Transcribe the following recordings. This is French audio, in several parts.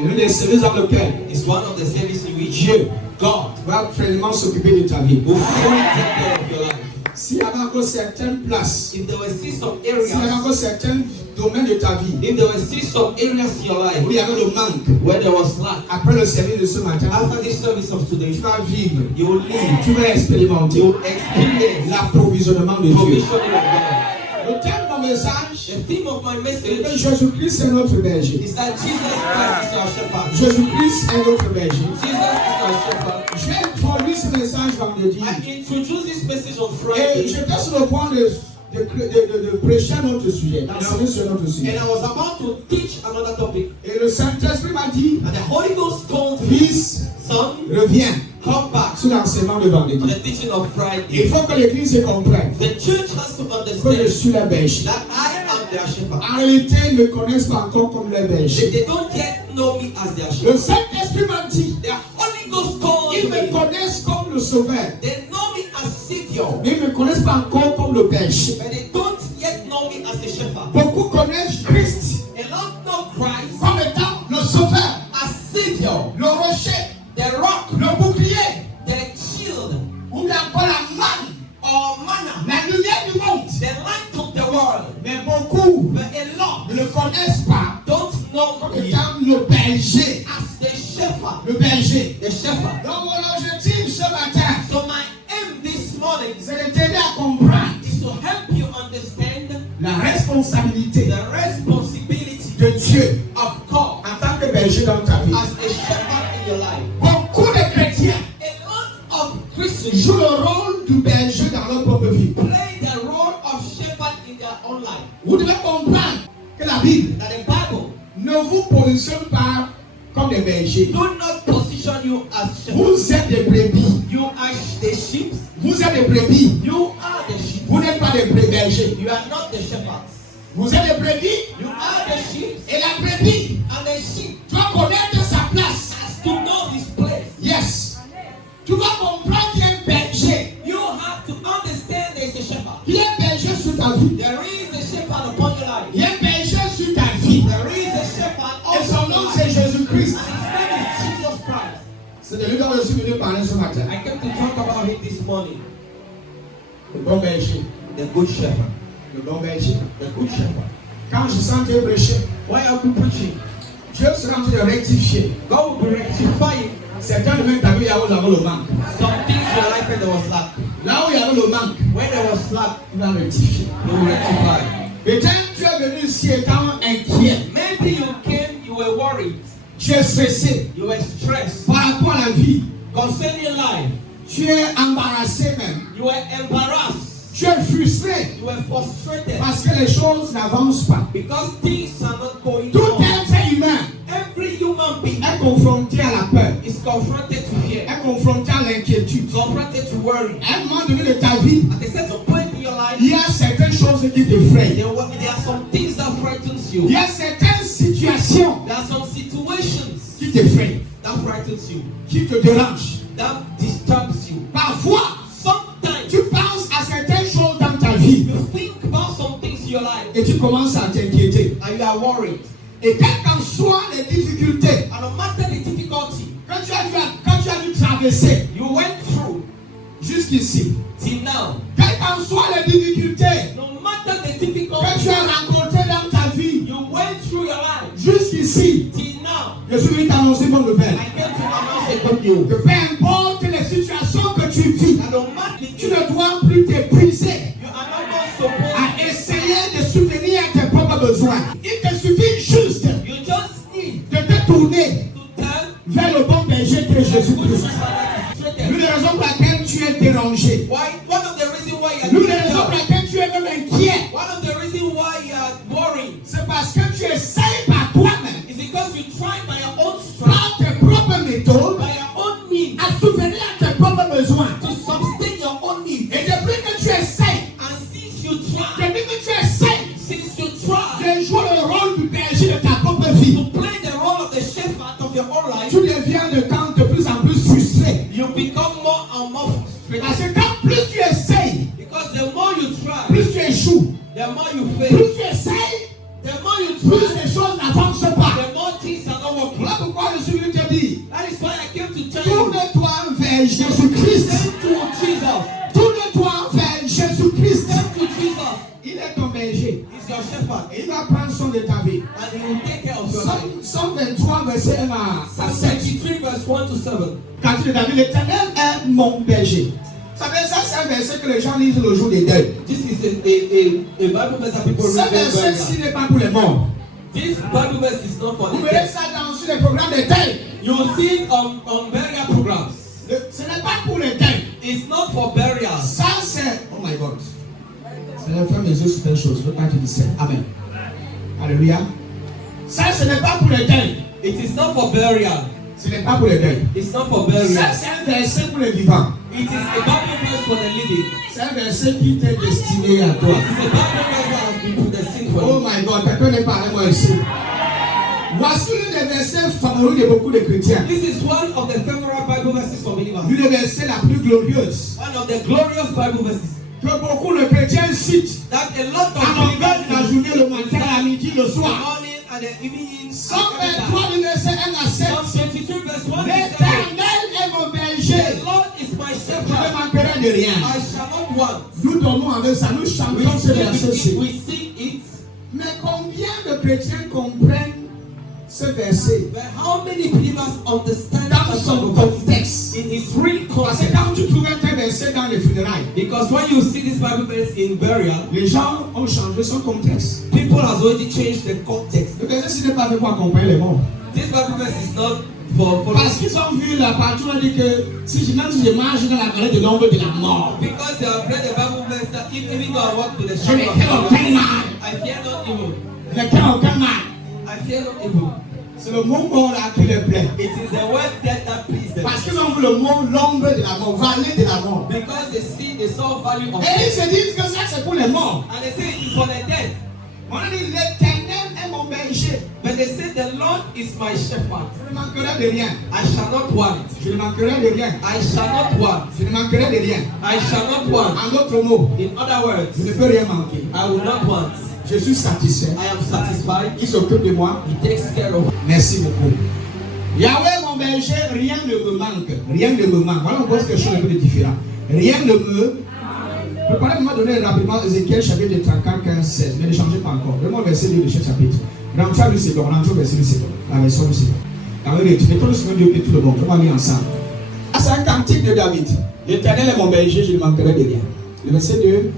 C'est l'une des services dans lequel It's one of the services in which Dieu God va pleinement s'occuper de ta vie. will fully take care of your life. S'il y avait encore certaines places, If there were still some s'il y avait areas, encore certains domaines de ta vie if there were still some areas in your life où il y avait le manque, where there was lack, après le service de ce matin, after this service of today, tu vas vivre, you will live, tu vas expérimenter you will experience l'approvisionnement de Dieu. provisioning of God. Le thème de mon message, The theme of my c'est que message Jésus-Christ est notre berger. is that Jesus Christ is our shepherd. Jésus-Christ est notre berger. Jesus is our shepherd. J'ai introduit ce message vendredi. I introduced this message on Et Friday, j'étais sur le point de prêcher un autre sujet, d'enseigner sur un autre and sujet. I was about to teach another topic. Et le Saint-Esprit m'a dit, And the Holy Ghost told me, fils, son, reviens come back sur l'enseignement de to vendredi. the teaching of Il Friday. faut que l'Église se comprenne The church has to que je understand suis la berger. that I am their shepherd. En réalité, ils ne me connaissent pas encore comme les bergers. They don't yet know me as their Le shepherd. Saint-Esprit m'a dit, The Holy Ghost told ils me me, connaissent comme le Sauveur, they know me as Savior, mais ils ne me connaissent pas encore comme le berger. but they don't yet know me as a shepherd. Beaucoup connaissent Christ A lot know Christ comme étant le Sauveur, as Savior, le rocher, the rock, le bouclier, the shield, ou bien encore la manne, or manna, la lumière du monde. the light of the world. Mais beaucoup But a lot ne le connaissent pas don't know comme me étant le berger. as the shepherd. Le berger. The shepherd. Donc mon objectif ce matin, So my aim this morning c'est de t'aider à comprendre is to help you understand la responsabilité the responsibility de Dieu of God en tant que berger dans ta vie. as a shepherd in your life. Beaucoup de chrétiens A lot of Christians jouent le rôle du berger dans leur propre vie. play the role of shepherd in their own life. Vous devez comprendre que la Bible That the Bible ne vous positionne pas comme des bergers. do not position you as shepherds. Vous êtes des brebis. You are the sheep. Vous êtes des brebis. You are the sheep. Vous n'êtes pas des bergers. You are not the shepherds. Vous êtes des brebis. You are the sheep. Et la brebis And the sheep doit connaître sa place. has to know his place. Yes. Tu dois comprendre qu'il y a un berger. You have to understand there is a shepherd. Il y a un berger sur ta vie. There is a shepherd upon your life. Il y a un berger sur ta vie. There is a shepherd Et also son in your nom life. c'est Jésus-Christ. And his name is Jesus Christ. C'est de lui dont je suis venu parler ce matin. I came to talk about him this morning. Le bon berger. The good shepherd. Le bon berger. The good shepherd. Quand je sens Dieu prêcher, Why are we preaching? Dieu sera en train de rectifier. God will be rectifying Certains domaines ta vie, il y a où il y avait le manque. some things in your life where there was lack. Là où il y avait le manque, Where there was lack, il va rectifier. He will rectify. Peut-être tu es venu ici étant inquiet. Maybe you came, you were worried, Tu es stressé you were stressed par rapport à la vie. concerning life. Tu es embarrassé même. You were embarrassed. Tu es frustré You were frustrated parce que les choses n'avancent pas. because things are not going Tout on. être humain Every human being est confronté à la peur, is confronted to fear, est confronté à l'inquiétude. confronted to worry. À un moment donné de ta vie, At a certain point in your life, il y a certaines choses qui t'effrayent. there are some things that frightens Il you. y a certaines situations There are some situations qui t'effrayent, that frightens you, qui te dérangent. that disturbs you. Parfois, Sometimes tu penses à certaines choses dans ta vie you think about some things in your life et tu commences à t'inquiéter. and you are worried. Et quelles qu'en soient les difficultés, And no matter the difficulty quand tu as dû traverser you went through jusqu'ici, till now, quelles qu'en soient les difficultés no matter the que difficulty tu as rencontrées dans ta vie you went through your life jusqu'ici, till now, je suis venu t'annoncer bonne nouvelle. I came to announce a good news. Que peu importe les situations que tu vis, And no matter tu ne dois plus t'épuiser you are not supposed à essayer de subvenir à tes propres besoins. Il te suffit juste you just need de te tourner to turn vers le bon berger qui est Jésus-Christ. L'une des raisons pour laquelle tu es dérangé, Why? One of the reasons why you l'une des are raisons pour laquelle tu es même inquiet, one of the reasons why you are worried c'est parce que tu essayes par toi-même, is because you try by your own strength, par tes propres méthodes, by your own means, à subvenir à tes propres besoins. to sustain your own needs. Et depuis que tu essayes, And since you try, depuis que tu essayes since you try de jouer le rôle du berger de ta propre vie, to play the role of the shepherd of your own life, tu deviens de plus en plus frustré. you become more and more Parce frustrated. que quand plus tu essayes, Because the more you try, plus tu échoues. the more you fail. Plus tu essayes, The more you plus try, les choses n'avancent pas. the more things are not working. Voilà pourquoi vers Jésus-Christ. Turn to Jesus. Tourne-toi vers Jésus-Christ. Turn to Jesus. Il est ton berger. He's your shepherd. Et il va prendre soin de ta vie. And he will take care of your life. Psalm 23, verset 1 à Psalm 7. 23 verse 1 to 7. Quand il est David, l'Éternel est mon berger. Vous savez, ça c'est un verset que les gens lisent le jour des deuils. This is a Bible verse that people Ce read very verset-ci well. n'est pas pour les morts. This Bible verse is not for Vous the verrez dead. ça sur les programmes de deuil. You will see it on burial programs. Ce n'est pas pour les deuils. It's not for burial. Ça c'est... Oh my God. Seigneur, fais mes yeux sur telle chose. Le temps tu dis Amen. Alléluia. Ça ce n'est pas pour les deuils. It is not for burial. Ce n'est pas pour les deuils. It's not for burial. Ça c'est un verset pour les vivants. It is a Bible verse for the living. C'est un verset qui t'est destiné à toi. It is a Bible verse that has been predestined for Oh you. my God, quelqu'un n'est pas avec moi ici. Voici l'un des versets favoris de beaucoup de chrétiens. This is one of the favorite Bible verses for believers. L'une des versets la plus glorieuse. One of the glorious Bible verses Que beaucoup de chrétiens citent that a lot of à longueur de la believers journée, le matin, à midi, le the soir. morning and the evening. Psalm 23, du verset 1 à 7. Psalm 23 verse 1 to 7. L'Éternel est mon berger. The Lord is my Je ne shepherd. manquerai de rien. I shall not want. Nous dormons avec ça, nous chantons ce verset-ci. We sing it. Mais combien de chrétiens comprennent ce verset But how many believers understand dans that son Bible verse contexte? in its real Parce que context? quand tu trouves un verset dans les funérailles, Because when you see this Bible verse in burial, les gens ont changé son contexte. people has already changed the context. Le verset ci n'est pas fait pour accompagner les morts. This Bible verse is not for Parce qu'ils ont vu la partie où on dit que même si je marche dans la vallée de l'ombre de la mort, because they have read the Bible verse that even though I walk to the je ne shadow of crains aucun death, mal. I fear not evil. Je ne crains aucun mal. I fear not evil. C'est le mot mort là qui les plaît. It is the word death that pleases them. Parce qu'ils ont vu le mot l'ombre de la mort, vallée de la mort. Because they see the soul value of Et ils death. se disent que ça c'est pour les morts. And they say it is for the dead. On a dit l'Éternel est mon berger. But they say the Lord is my shepherd. Je ne manquerai de rien. I shall not want. Je ne manquerai de rien. I shall not want. Je ne manquerai de rien. I shall not want. En d'autres mots, In other words, je ne peux rien manquer. I will not want. Je suis satisfait. I am satisfied. Il s'occupe de moi. He takes care of me. Merci beaucoup. Yahweh mon berger, rien ne me manque. Rien ne me manque. Voilà, on voit quelque chose un peu de différent. Rien ne me... Préparez-moi à donner rapidement Ézéchiel chapitre 34, 15, 16. Mais ne changez pas encore. Vraiment verset 2 de chaque chapitre. Rentrez du second. Rentrez au verset du second. La version du second. Yahweh, tu mettons le second Dieu et tout le monde. On va lire ensemble. Ah, c'est un cantique de David. L'Éternel est mon berger, je ne manquerai de rien. Le verset 2.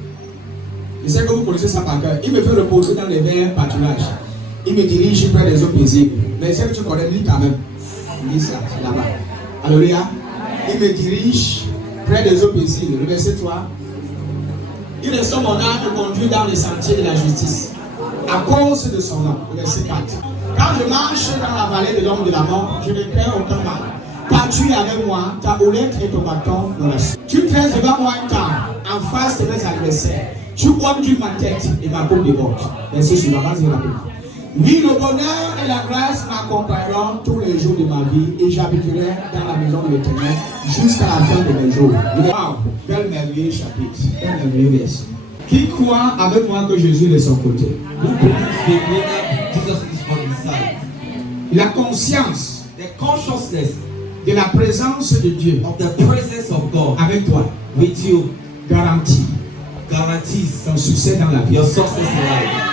Je sais que vous connaissez ça par cœur. Il me fait reposer dans les verts pâturages. Il me dirige près des eaux paisibles. Mais celle que tu connais, lis quand même. Lis ça, c'est là-bas. Alléluia. Il me dirige près des eaux paisibles. Le verset 3. Il restaure mon âme et conduit dans les sentiers de la justice. À cause de son nom. Le verset 4. Quand je marche dans la vallée de l'ombre de la mort, je ne crains aucun mal. Car tu es avec moi, ta houlette et ton bâton me rassurent. Tu traînes devant moi une table, en face de mes adversaires. Tu conduis ma tête et ma coupe déborde. Verset suivant, vas-y rapidement. Oui, le bonheur et la grâce m'accompagneront tous les jours de ma vie et j'habiterai dans la maison de l'Éternel jusqu'à la fin de mes jours. Wow, quel merveilleux chapitre, quel merveilleux verset. Qui croit avec moi que Jésus est de son côté? Who believes with me that Jesus is on his side? La conscience The consciousness de la présence de Dieu of the presence of God avec toi with you garantit guarantees ton succès dans la vie. your success in life.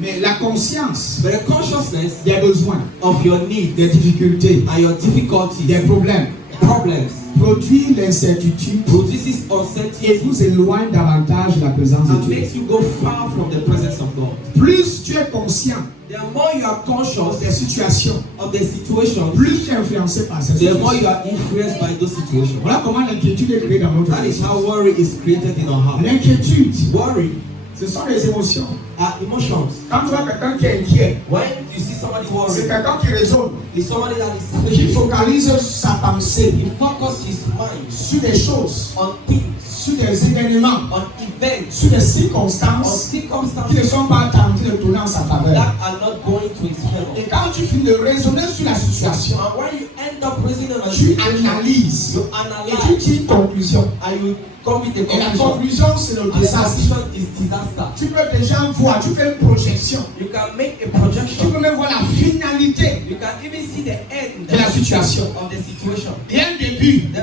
Mais la conscience But the consciousness des besoins, of your needs des difficultés, and your difficulties, des problèmes problems, produit l'incertitude produces et uncertainty vous éloigne davantage de la présence de and Dieu. makes you go far from the presence of God. Plus tu es conscient The more you are conscious des situations, of the situation, plus tu es influencé par ces the more you situations. are influenced by those situations. Voilà comment l'inquiétude est créée dans notre That is vie. how worry is created in our heart. L'inquiétude, Worry ce sont les émotions. are emotions. Quand tu vois quelqu'un qui est inquiet, When you see somebody c'est worry, quelqu'un qui raisonne, it's somebody that qui is focalise sa pensée he focuses his mind sur des choses, on things, sur des événements, on events, sur des on circonstances qui ne circumstances sont pas tentées de tourner en sa faveur. that are not going to his favor. Et quand tu finis de raisonner sur la situation, And when you end up raising on a tu situation, analyses you et tu analyze tires une conclusion. and you come with a Et la conclusion. conclusion, c'est le And the désastre. conclusion is disaster. Tu peux déjà voir, tu fais une projection. You can make a Tu projection. peux même voir la finalité You can even see the end de la situation. of the situation. Il y a un début, The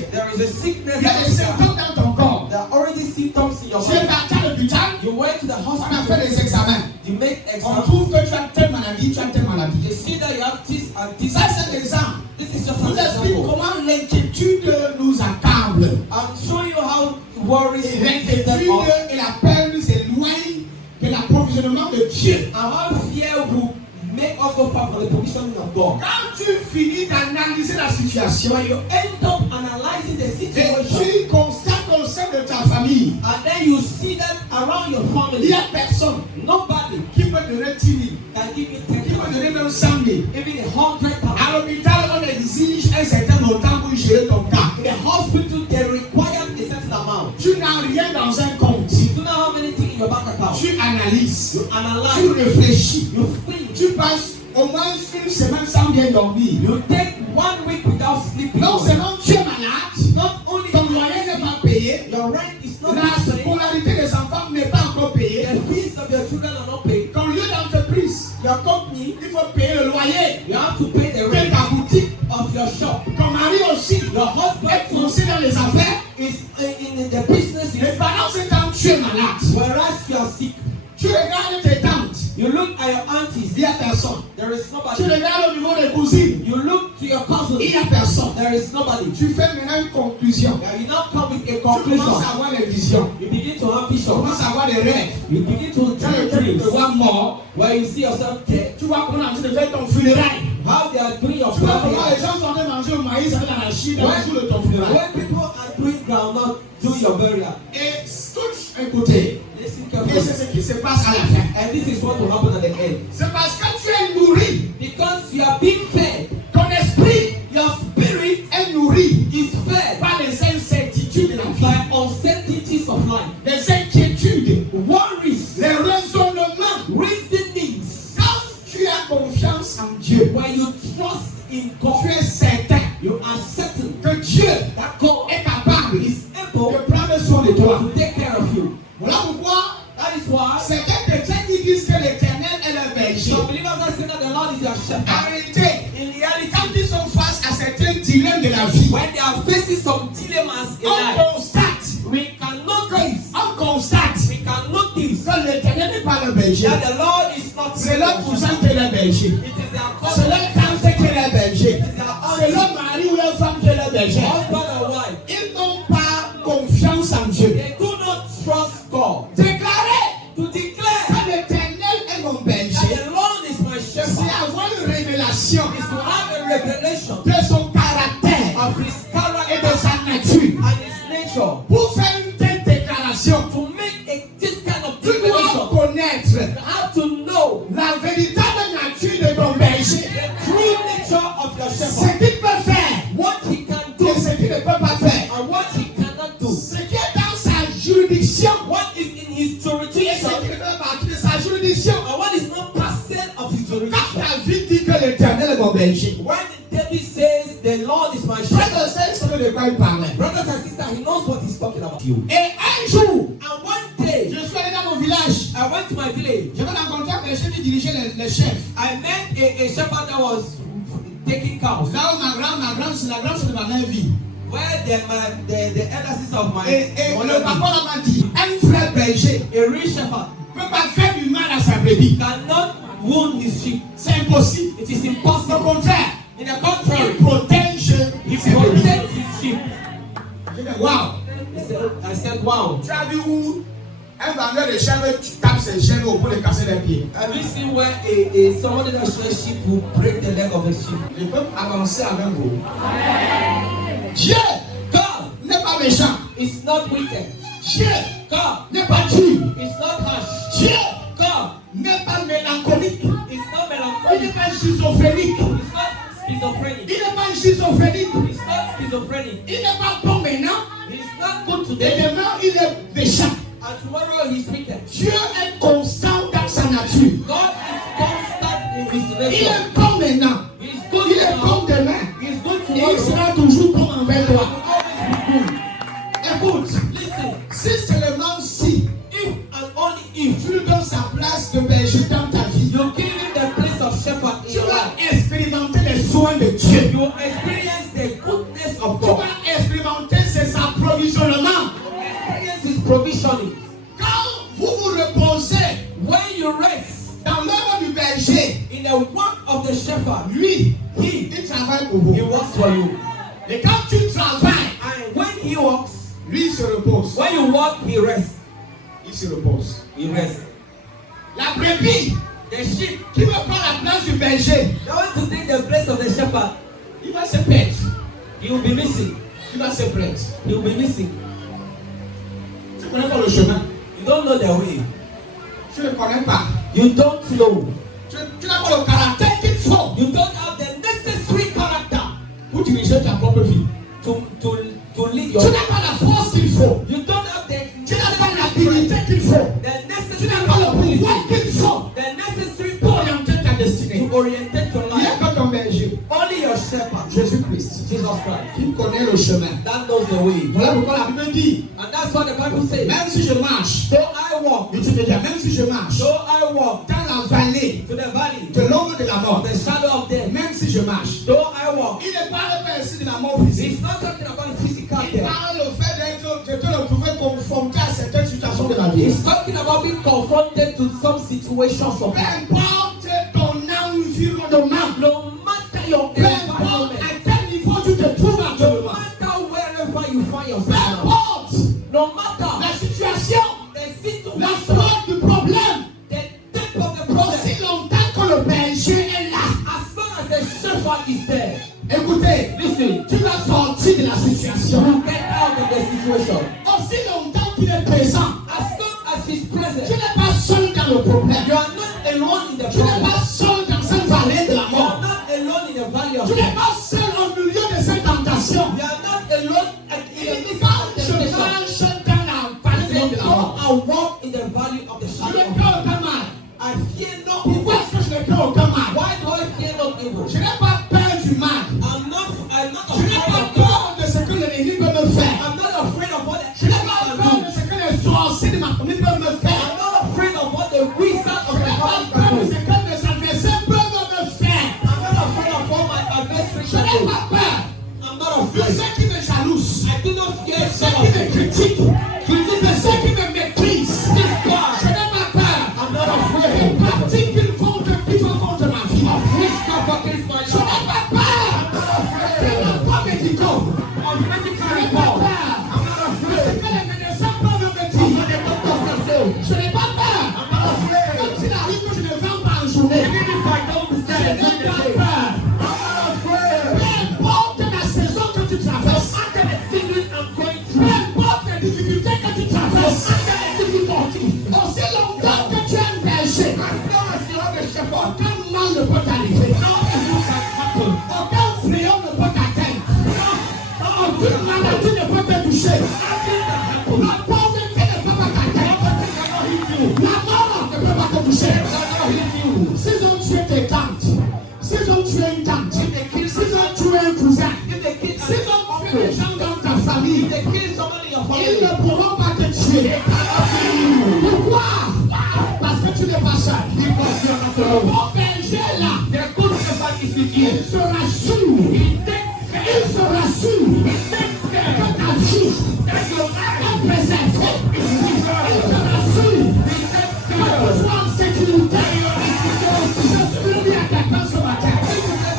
blessé. There is a sickness. Il y a des symptômes dans ton corps. There are already symptoms in your Tu es body. parti à l'hôpital, You went to the on a hospital. fait des examens. You make On exams. trouve que tu as telle maladie, tu as telle maladie. You see that you have this and this. Ça, c'est un exemple. This is just Je an vous explique example. comment l'inquiétude nous accable. I'm showing you how worries Et make l'inquiétude them up. et la peur nous éloignent de l'approvisionnement de Dieu. And how fear will make us go far from the provision of God. Quand tu finis d'analyser la situation When you end up analyzing the et situation, tu constates au sein de ta famille, and then you see that around your il family, n'y a personne nobody qui peut donner 10 000, can give you qui peut 10,000, donner même 100 000. even 100,000. À l'hôpital, on exige un certain montant pour gérer ton cas. In the hospital, they require a certain amount. Tu n'as rien dans un compte. You do not have anything in your bank account. Tu analyses, You tu analyze, réfléchis, you think, tu passes au moins une semaine sans bien dormir. you take 1 week without sleeping. Non seulement tu es malade, Not only ton loyer n'est pas payé, your rent is not la paid, scolarité des enfants n'est pas encore payée, the fees of your children are not paid. ton lieu d'entreprise, Your company, il faut payer le loyer you have to pay the de rent ta boutique. of your shop. Ton mari aussi Your husband est aussi dans les affaires. is in the business, Et pendant ce temps, tu es malade. whereas you are sick. Tu regardes tes tantes, You look at your aunties, il n'y a personne. there is Tu nobody. regardes au niveau des cousines, You look to your il cousins, n'y a personne. there is nobody. Tu fais maintenant une conclusion. Now you now come with a Tu conclusion. commences à avoir les visions. You begin to have Tu vision. commences à avoir des rêves. You begin to Quand le dream temps de dreams te voir mort, where you see yourself dead. tu vois qu'on est en train de faire ton funérail. How they are doing your Tu vois comment les burial. gens sont en train de manger au maïs avec l'arachide le jour de ton funérail. When people are doing groundnut, do your burial. Et touche un côté. Listen Et carefully. c'est ce qui se passe à la fin. And this is what will happen at the end. C'est parce que tu es nourri. Because you are being fed, Ton esprit your spirit est nourri is fed par les incertitudes de la vie. by uncertainties of life, Les inquiétudes. worries, Les raisonnements. reasonings. Quand tu as confiance en Dieu, When you trust in tu God, es certain you are certain que Dieu that God est capable is de able prendre soin de toi. to take care of you. Voilà pourquoi That is why certains chrétiens qui disent que l'Éternel est leur berger. some believers are saying that the Lord is your shepherd. Arrêtez. In reality, Quand ils sont face à certains dilemmes de la vie, when they are facing some dilemmas in on life, constate, we can notice, we notice que l'Éternel n'est pas leur berger. that the Lord is not C'est leur cousin qui est leur berger. It is their C'est cousin, leur tante qui est leur berger. it is their C'est auntie, leur mari ou leur femme qui est leur berger. husband and wife. Ils n'ont pas confiance en Dieu. They do not trust God. Déclarer To declare que l'Éternel est mon that berger, the Lord is my c'est shepherd avoir une révélation is to have a revelation de son caractère of his et character de sa nature. and his nature. Pour faire une telle déclaration, To make this kind of tu dois declaration, connaître you have to know la véritable nature de ton berger, the true nature of your ce shepherd, qu'il peut faire what he can do et ce qu'il ne peut pas faire, and what he cannot do, ce qui est dans sa juridiction what is in his et ce jurisdiction qui ne fait pas partie de sa juridiction. and what is not percent of his Quand jurisdiction. David dit que l'Éternel est mon berger, When David says the Lord is my frère shepherd, de sœur, savez de quoi il parlait. brothers and sisters, he knows what he's talking about. You. Et un jour, And one day, je suis allé dans mon village. I went to my village. Je vais rencontrer un berger qui dirigeait les chefs. I met a shepherd that was taking cows. Là où la grande sœur de ma mère vit. Where the elder sister of my Et mother le papa m'a dit, un frère berger lives. A real shepherd ne peut pas faire du mal à sa brebis. cannot wound his sheep. C'est impossible. It is Au impossible. contraire, In the contrary, il protège he ses brebis. protects his sheep. Je dis, waouh. I said, wow. Tu as vu où un vendeur de chèvres tape ses chèvres pour les casser les pieds. Have you seen where somebody that sells sheep will break the leg of a sheep? Je peux avancer avec vous. Dieu God n'est pas méchant. is not wicked. Dieu God n'est pas dur. is not harsh. Dieu God n'est pas mélancolique. is not Il melancholic. n'est pas schizophrénique. He's not schizophrenic. Il n'est pas schizophrénique. He's not schizophrenic. Il n'est pas bon maintenant. He's not good Et today. demain, il est méchant. And tomorrow he's wicked. Dieu est constant dans sa nature. God is constant in his Il nature. est bon maintenant. He's good Il est now. bon demain. He's good Et il tomorrow. sera toujours bon envers toi. He will always be Écoute, good. Listen, si seulement si if and only if tu lui donnes sa place de berger dans ta vie, you give him the place of shepherd in tu your vas life, expérimenter les soins de Dieu. you will experience the goodness of Tu God. vas expérimenter provisioning. Quand vous vous reposez When you rest dans l'œuvre du berger, in the work of the shepherd, lui, he il travaille pour vous. works for you. Et quand tu travailles, And when he works, lui il se repose. when you work, he rests. Il se repose. He rests. La brebis The sheep, qui veut prendre la place du berger, they want to take the place of the shepherd. il va se perdre. He will be missing. Il va se perdre. He will be missing. Tu ne connais pas le chemin. You don't know the way. Tu ne connais pas. You don't know. Tu n'as pas le caractère qu'il faut You don't have the necessary character pour diriger ta propre vie. to lead your Tu n'as pas la force qu'il faut. You don't have Tu n'as pas l'habilité qu'il faut. the Tu necessary n'as pas le pouvoir ability, qu'il faut the necessary pour power orienter ta destinée. to orientate your Il n'y a life. que ton berger, Only your shepherd, Jésus-Christ, Jesus Christ, qui connaît le chemin. that knows the way. Voilà pourquoi la Bible dit, And that's what the Bible says. même si je marche, Though I walk, et tu peux dire, même si je marche though I walk dans la vallée to the valley de l'ombre de la of mort, the shadow of death, même si je marche, though I walk, il ne parle pas ici de la mort physique. he's not talking about physical Il death. parle le fait de te retrouver confronté à certaines situations de la vie. He's talking about being confronted to some situations of Peu life. importe ton environnement, No matter your peu importe environment, à quel niveau tu te trouves no actuellement, matter wherever you find peu yourself now, importe no matter la situation, the la situation, forme du problème, the depth of the problem, aussi longtemps que le berger est là. as long as the shepherd is there, Écoutez, listen, tu vas sortir de la situation. you get out of the situation. Aussi longtemps qu'il est présent, As long as he's tu present, n'es pas seul dans le problème. you are not alone in the Tu n'es problem. pas seul dans cette vallée de la You are mort. not alone in the valley of Tu n'es death. pas seul au milieu de cette tentation. You are not alone in the midst Quand of the je temptation. marche dans la vallée de l'ombre de la Go mort, and walk in the valley of the je shadow ne of crains death. aucun mal. I fear no Pourquoi evil. est-ce que je ne crains aucun mal? Why do I fear no evil? Je n'ai pas peur du mal. I'm not Je n'ai afraid pas of God. peur de ce que l'ennemi peut me faire. I'm not afraid of what Je the n'ai enemy pas can peur do. de ce que les sorciers de ma famille peuvent me faire. I'm not afraid of what the wizard of Je the n'ai pas family peur can de do. ce que mes adversaires peuvent me faire. I'm not afraid of what my adversary Je can n'ai do. pas peur I'm not de afraid. ceux qui me jalousent, I do not fear de ceux qui me critiquent, de ceux qui me méprisent. this God. Je n'ai pas peur. I'm not Les afraid pratiques qu'ils font contre ma vie. of witchcraft against my Je n'ai life. pas peur. Des rapports médicaux. Of medical Je n'ai pas report. peur. I'm not De ce afraid. que les médecins peuvent me dire. Je n'ai pas peur. I'm not afraid. Même s'il arrive que je ne vends pas en journée. Even if I don't Je stand n'ai in the pas day, peur. I'm not afraid. Peu importe la saison que tu traverses. After the season I'm going Peu through, importe les difficultés que tu traverses. after the difficulty, Aussi longtemps que tu es un berger. as long as you have a shepherd, Aucun mal ne peut t'arriver. no evil can happen. Aucun fléau ne peut t'atteindre. Aucune maladie ne peut te toucher. Nothing can happen. La pauvreté ne peut pas t'atteindre. Nothing cannot hit you. La mort ne peut pas te toucher. Cannot hit you. S'ils ont tué tes tantes, s'ils ont tué une tante, s'ils ont tué un cousin, If they kill s'ils an ont tué des uncle, gens dans ta famille, if they kill someone in your ils family, ne pourront pas te tuer. Pourquoi? Parce que tu n'es pas seul. because you are not Le alone. bon berger est là. The good shepherd is with you. Il se rassure. Il se rassure que ta vie est préservée. Il se rassure que tu sois en sécurité. Je suis venu à quelqu'un ce matin.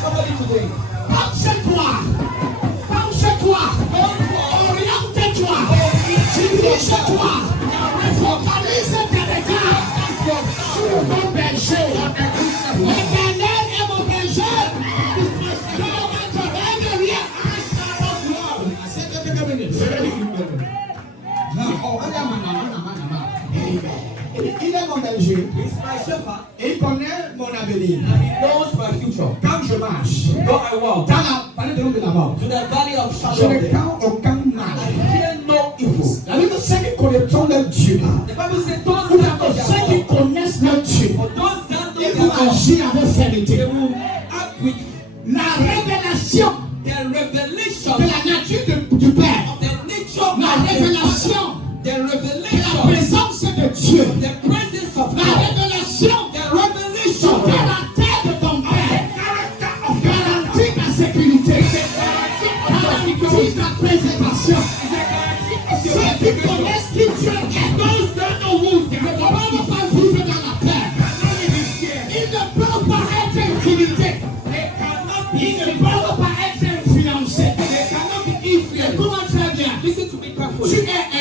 Somebody today. Comme chez toi. Comme chez toi. Oriente-toi. Dirige-toi. Focalise tes regards sur ton berger. L'éternel est mon berger. Je ne manquerai de rien. Il est mon berger He's my shepherd et il connaît mon avenir. and he knows my future. Quand je marche Though I walk dans la vallée de l'ombre de la mort, to the valley of je shadow of ne death, crains aucun I mal. fear no evil. La Bible sait qu'ils connaîtront leur Dieu. The Bible says those Ou that bien know ceux their qui God, connaissent leur Dieu, for those that know ils their vont God, agir avec they fermeté. will act with La révélation the revelation de la nature du Père, of the nature la of the révélation Father, the de la revelation, présence de Dieu, the presence of la God, révélation the revelation, du caractère de ton Père, garantit ta sécurité, garantit ta préservation. Ceux qui connaissent qui tu es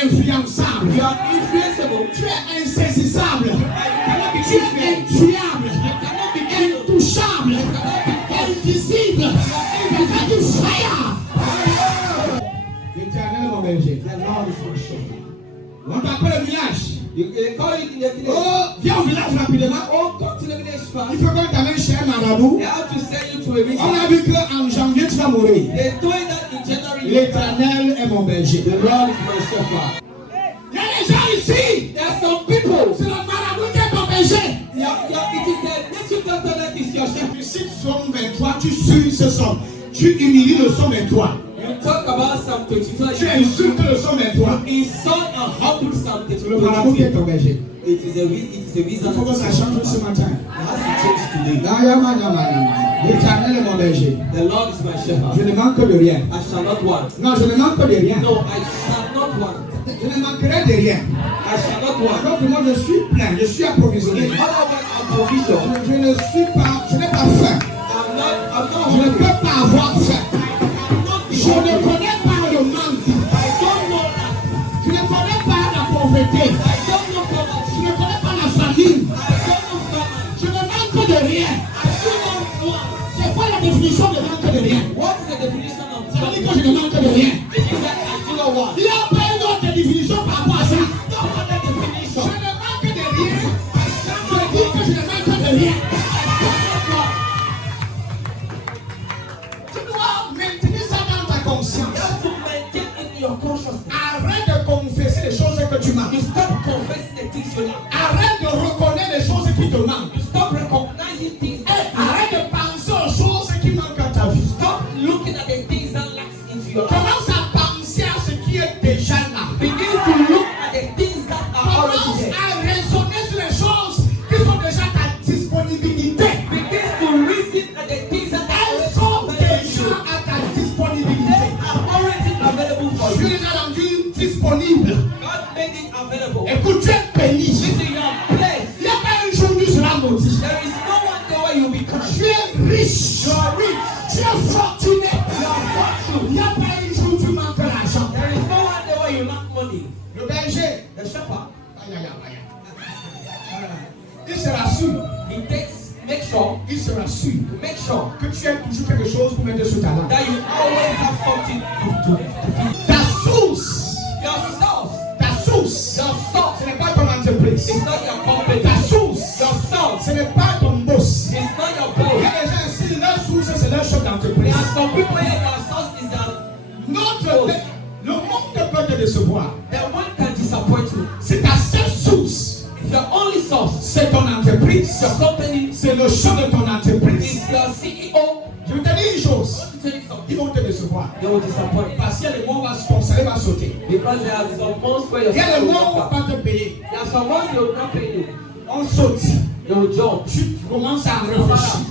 influençable. You are influenceable. Tu es insaisissable. You cannot be Tu es influenced. intuable. You cannot be Intouchable. Invisible. Because you fire. L'Éternel est mon berger. The Lord is my shepherd. On t'appelle le village. They call it in the village. Oh, viens au village rapidement. Oh, come to the village Il first. faut qu'on t'amène chez un marabout. They have to send you to a On a village. vu qu'en janvier, tu vas mourir. They told that in January. L'Éternel est mon berger. The Lord is my shepherd. Il y a des gens ici. There are some people. C'est le marabout qui est ton berger. It is the nature doctor that is your shepherd. Tu cites Somme 23, tu suis ce somme. Tu humilies le Somme 23. You talk about Psalm 22. Tu insultes le Somme 23. Insult and humble Psalm C'est le marabout qui est 22. ton berger. It is a reason. Il faut que ça change ce matin. It has to change today. L'Éternel est mon berger. The Lord is my Je shepherd. ne manque de rien. I shall not want. Non, je ne manque de rien. No, I shall not want. Je ne manquerai de rien. I shall not want. Donc moi je suis plein, je suis approvisionné. All of them are provision. Je ne suis pas, je n'ai pas faim. I'm Je ne not peux pas avoir faim. hungry. Je ne connais pas le manque. I don't know that. Je ne connais pas la pauvreté. I don't know poverty. Je ne connais pas la famine. I don't know famine. Je ne manque de rien. I do not want. C'est quoi la définition de manque de rien? What is the definition of Ça veut dire que want? je ne manque de rien. It is that I do not want. Il n'y a pas une autre définition par rapport à ça. No other Je definition. ne manque de rien. Ça veut dire que je ne manque de rien. Tu dois maintenir ça dans ta You conscience. have to maintain in your consciousness. Arrête de confesser les choses que tu manques. You stop confessing the things you lack. Arrête de reconnaître les choses qui te manquent. You stop recognizing things. Et arrête de penser aux choses qui manquent à ta vie. Stop looking at the things that lack into your life. Commence à penser à ce qui est déjà là. Begin to look at the things that are already Commence there. à raisonner sur les choses qui sont déjà à ta disponibilité. Begin to reason at the things that Elles are sont already déjà available. à ta They disponibilité. are already available for Je you. suis déjà rendu disponible. God made it available. Écoute, tu es béni. Listen, you are blessed. Il n'y a pas un jour où tu seras maudit. There is no one there where you'll be cursed. Tu es riche. You are rich. Tu es fortuné. You are fortunate. Il n'y a pas un jour où tu manques l'argent. There is no one there where you lack money. Le berger, The shepherd, aïe, aïe, aïe, aïe. Il se rassure. he takes, make sure, Il se rassure to make sure que tu as toujours quelque chose pour mettre sur ta langue. that you always have something to give. Ta source, Your source, ta source, your source, ce n'est pas ton entreprise. it's not your company. Ta source, Your source, ce n'est pas ton boss. it's not your Il y boss. a des gens ici, leur source, c'est leur chef There d'entreprise. are some people here, your source is that Le monde peut te décevoir. the one can disappoint you. C'est ta seule source. If your only source, C'est ton entreprise. your company, C'est le chef de ton entreprise. is your CEO, Je vais te dire une chose. I want to tell you something. Ils vont te décevoir. They will disappoint. Parce qu'il y a des mois où ton salaire va sauter. Because there are some months where your Il y a des salary will mois où on not ne va come. pas te payer. There are some months they will not pay you. On saute. They will jump. Tu commences à réfléchir.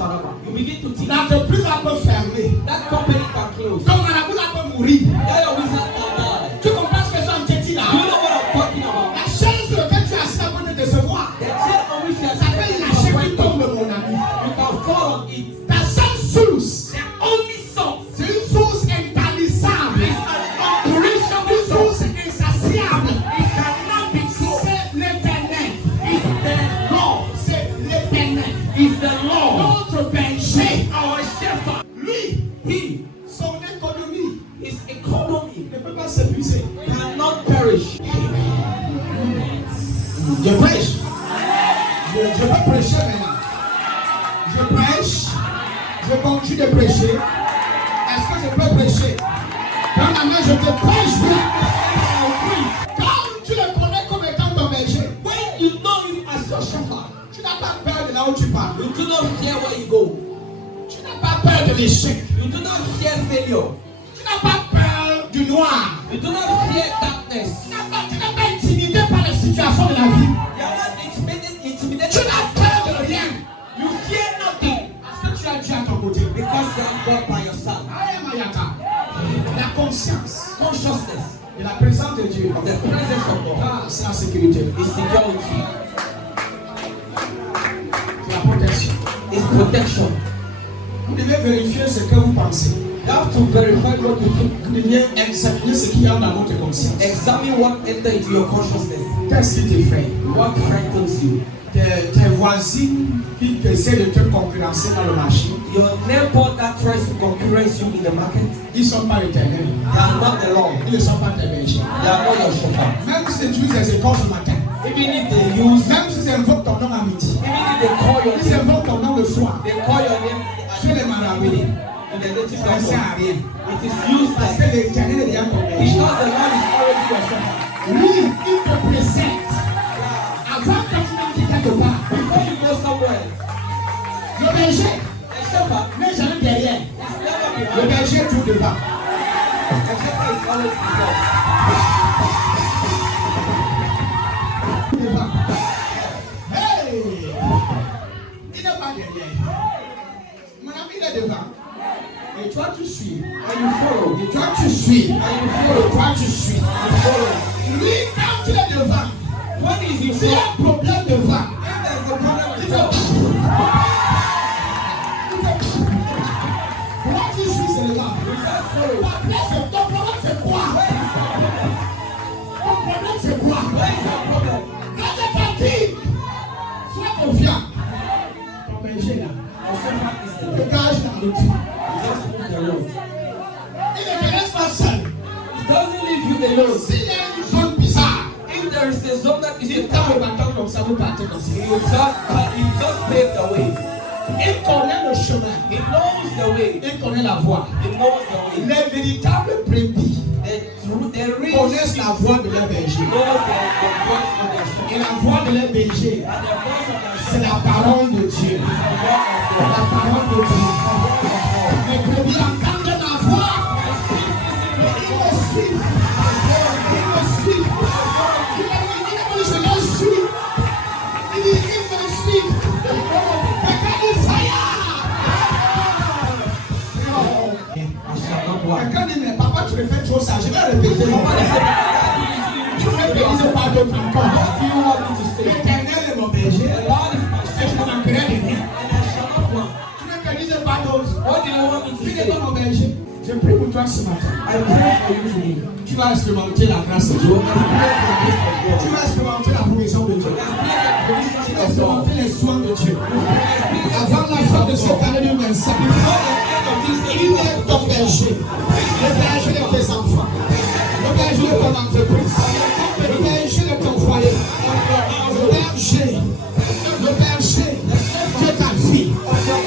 You begin to think L'entreprise va te fermer. that company can close. Ton marabout va te mourir. That your wizard can die. Tu comprends ce que ça te dit là? Do you know what I'm talking about? La chaise que tu as assis peut te décevoir. The chair on which you are Ça s'appelle la chaise qui sitting, tombe, mon ami. you can fall on it. Ta seule source, The only source c'est une source intarissable. is an unperishable Une source. source insatiable. It cannot be closed. C'est l'éternel. It's the Lord. C'est l'éternel. It's the Lord. Notre berger. Our shepherd. Lui, He, son économie his economy ne peut pas s'épuiser. cannot perish. Je prêche. Je vais prêcher maintenant. Je prêche. Je continue de prêcher. Est-ce que je peux prêcher? Quand maintenant je te prêche, oui. Quand tu le connais comme étant ton berger, When you know him as your shepherd, tu n'as pas peur de là où tu pars. you do not fear where you go. Tu n'as pas peur de l'échec. You do not fear failure. Tu n'as pas peur du noir. You do not fear darkness. Tu n'es pas intimidé par les situations de la vie. You are not intimidated Tu n'as peur de rien. You fear nothing Parce que tu as Dieu à ton côté. because you have God by your side. Ayamayaka. La conscience Consciousness de la présence de Dieu. of the presence of God Ah, c'est la sécurité. is security, C'est la protection. is protection. Vous devez vérifier ce que vous pensez. You have to verify what you think. Tu viens examiner ce qu'il y a dans votre conscience. Examine what entered into your consciousness. Qu'est-ce qui t'effraie? What frightens you? Tes voisines qui essaient de te concurrencer dans le marché. Your neighbor that tries to concurrence you in the market. Ils ne sont pas éternels. They are not the Lord. Ils ne sont pas tes bergers. They are not your shepherd. Même si tu utilises les écoles ce matin. Even if they use, Même si tu invoques ton nom à midi. even if they call your Si tu name, invoques ton nom le soir. they call your name Tu les marabouts. in the native Ça ne sert à language. rien. It is Parce useless que l'éternel est déjà ton because berger. the Lord is already your shepherd. Lui, il te précède. Avant que tu n'entres quelque part. Before you go somewhere, Le berger the shepherd n'est jamais derrière. is never Le behind. berger est tout devant. The shepherd is always before. Devant. Hey! Il n'est pas derrière. Mon ami, il est devant. Et toi, tu suis. And you follow. Et toi, tu suis. And you follow. Et toi, tu suis. You follow. Lui, quand il est devant, When is in s'il y a front? un problème devant, If there is a problem il with fait. God, Moi, tu suis, c'est le gars. you just follow. Après, c'est ton problème, c'est quoi? Ton problème, c'est quoi? Where is your problem? Quand tu es parti, sois confiant. Ton berger là, Your shepherd is the le Lord. gage dans le You just move the road. Il ne te laisse pas seul. It doesn't leave you alone. S'il y a une zone bizarre, If there is a zone that is il in tape le town, bâton comme ça, vous partez comme ça. you just pave the way. Il connaît le chemin. He knows the way. Il connaît la voie. He knows the way. Les véritables brebis The real connaissent la voie de leur berger. knows the voice of their shepherd. Et la voie de leur berger, And the voice of their c'est shepherd la parole de Dieu. is the word of God. La parole de Dieu. Les brebis entendent ma voix. Et ils me suivent. Ils me suivent. Il dit, je les suis. Il dit, ils me suivent. Et quand ils I shall not walk. Quelqu'un dit, mais papa, tu le fais trop ça. Je vais répéter. Tu ne répétises pas d'autres encore. What do you want me to say? L'éternel est mon berger. The Lord is my Et je ne shepherd, manquerai de rien. and I shall not want. Tu ne répétises pas d'autres. What do you want me to Tu n'es say? pas mon berger. Je prie pour toi ce matin. I pray for you today. Tu vas expérimenter la grâce de Dieu. You will experience the gift Tu of God. vas expérimenter la provision de Dieu. Tu vas expérimenter les soins de Dieu. Avant la fin de cette année 2025, il est ton berger. Le berger de tes enfants. Le berger de ton entreprise. Le berger de ton foyer. Le berger. Le berger de ta vie.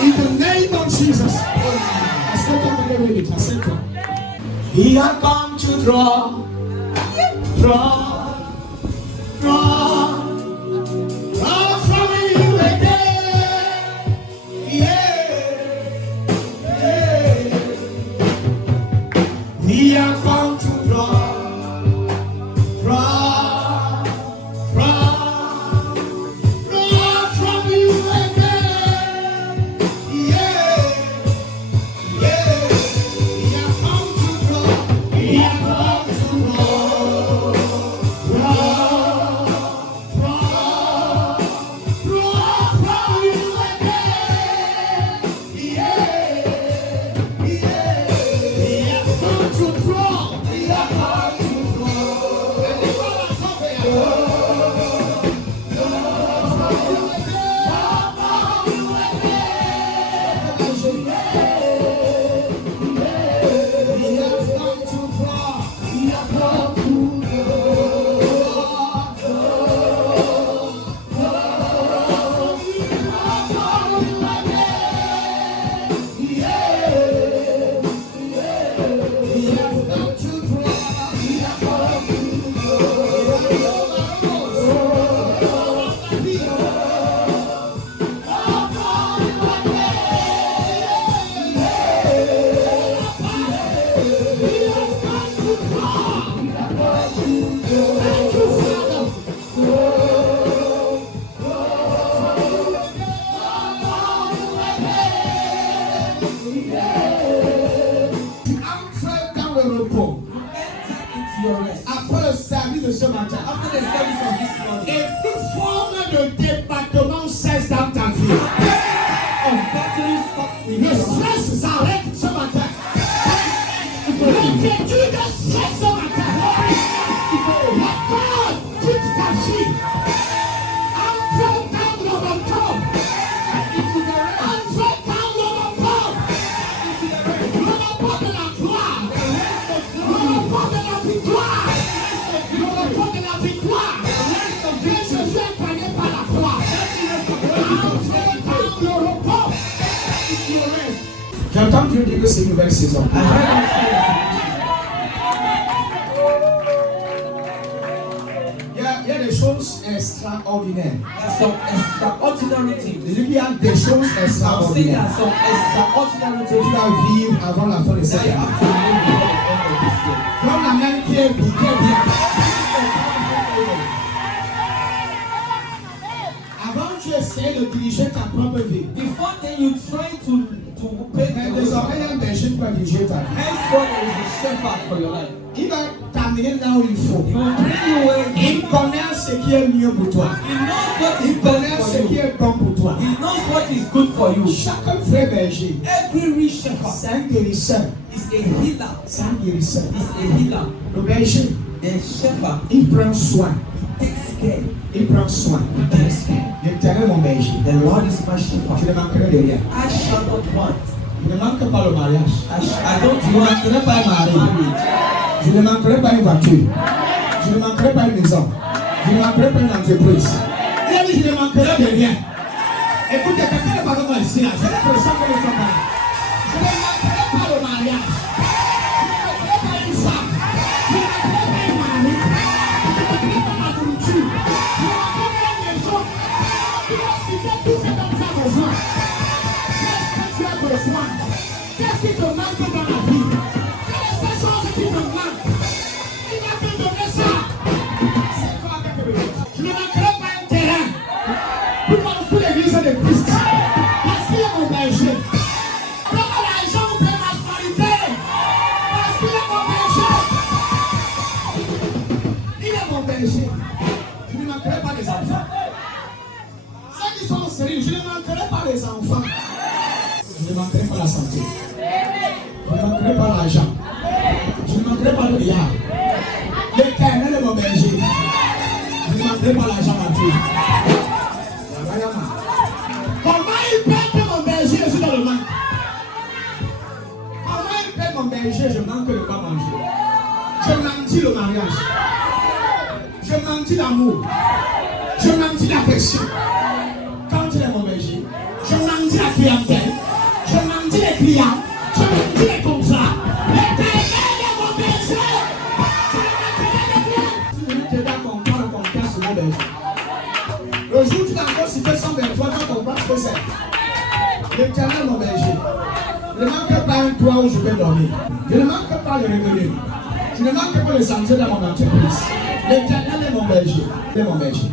In the name of Jesus. Est-ce que tu as entendu le c'est toi? He has come to draw from you again. Yeah. He has come to draw from you again. Yeah. He has come to draw. He has come to draw from you again. Yeah. He has come to draw. He has come to draw. And the God has come here. He has come to draw. He has come to He has come to draw. He has come to Tu entres dans le repos. Enter into your rest. Après le service de ce matin. After the service of this morning, Et toute forme de département cesse dans ta vie. battles stop with Le you. stress s'arrête ce matin. J'entends Dieu dire que c'est une nouvelle saison. Il y a des choses extraordinaires. Some extraordinary things. Il y a des choses I'm saying there extraordinaires are some extraordinary que things tu vas vivre avant la fin de cette that you année. have to live before the end of this year. Comme la même qui est bien. Avant, tu essayais de diriger ta propre vie. Before then, you try to pay Mais the désormais, il y a un berger qui va diriger ta vie. henceforth there is a shepherd for your life. Il va t'amener là où il faut. He will bring you where Il connaît ce qui est mieux pour toi. he knows what Il is connaît best ce for qui you. est bon pour toi. He knows what is good for you. Chaque vrai berger, Every shepherd c'est un guérisseur. is a healer. C'est un guérisseur. Is a healer. Le berger, The shepherd il prend soin. takes care. Il prend soin. He takes care. L'Éternel mon berger. The Lord is my Tu shepherd. ne manquerai de rien. I shall not want. Tu ne manques pas le mariage. I don't Tu ne want manquerai pas un mari. marriage. Je ne manquerai pas une voiture. Je ne manquerai pas une maison. Je ne manquerai pas une entreprise. Il a dit je ne manquerai de rien. Écoutez, quelqu'un n'est pas comme moi ici. J'ai l'impression que nous sommes là. Je ne manquerai pas le mariage. Je ne manquerai pas une femme. Je ne manquerai pas un mari. Je ne manquerai pas ma nourriture. Je ne manquerai pas une maison. Tu vas citer tout ce dont tu as besoin. Qu'est-ce que tu as besoin? Qu'est-ce qui te manque dans la vie? Quelles sont les choses qui te manquent? Il va te donner ça. C'est quoi quelque chose? Je ne manquerai pas un terrain pour construire l'église de Christ. Parce qu'il est mon berger. Comment l'argent vous fait prospérité? Parce qu'il est mon berger. Il est mon berger. Je ne manquerai pas les enfants. Ceux qui sont stériles, je ne manquerai pas les enfants. Je ne manquerai pas la santé. Je ne manquerai pas l'argent. Je ne manquerai pas le milliard. L'Éternel est mon berger. Je ne manquerai pas l'argent mature. Comment il paie que mon berger, je suis dans le manque? Comment il paie mon berger, je manque de quoi manger? Je mentis le mariage. Je mentis l'amour. Je mentis l'affection. Quand il est mon berger, je mentis la clientèle. Je mentis les clients. Je mentis les contrats. L'Éternel est mon berger. Je ne manquerai de rien. Tu veux t'aider à comprendre la confiance sur mon berger. Le jour où tu l'as encore cité 123, tu vas comprendre ce que c'est. L'Éternel mon berger. Je ne manque pas un toit où je vais dormir. Je ne manque pas les revenus. Je ne manque pas les santé dans mon entreprise. L'Éternel est mon berger. Il est mon berger.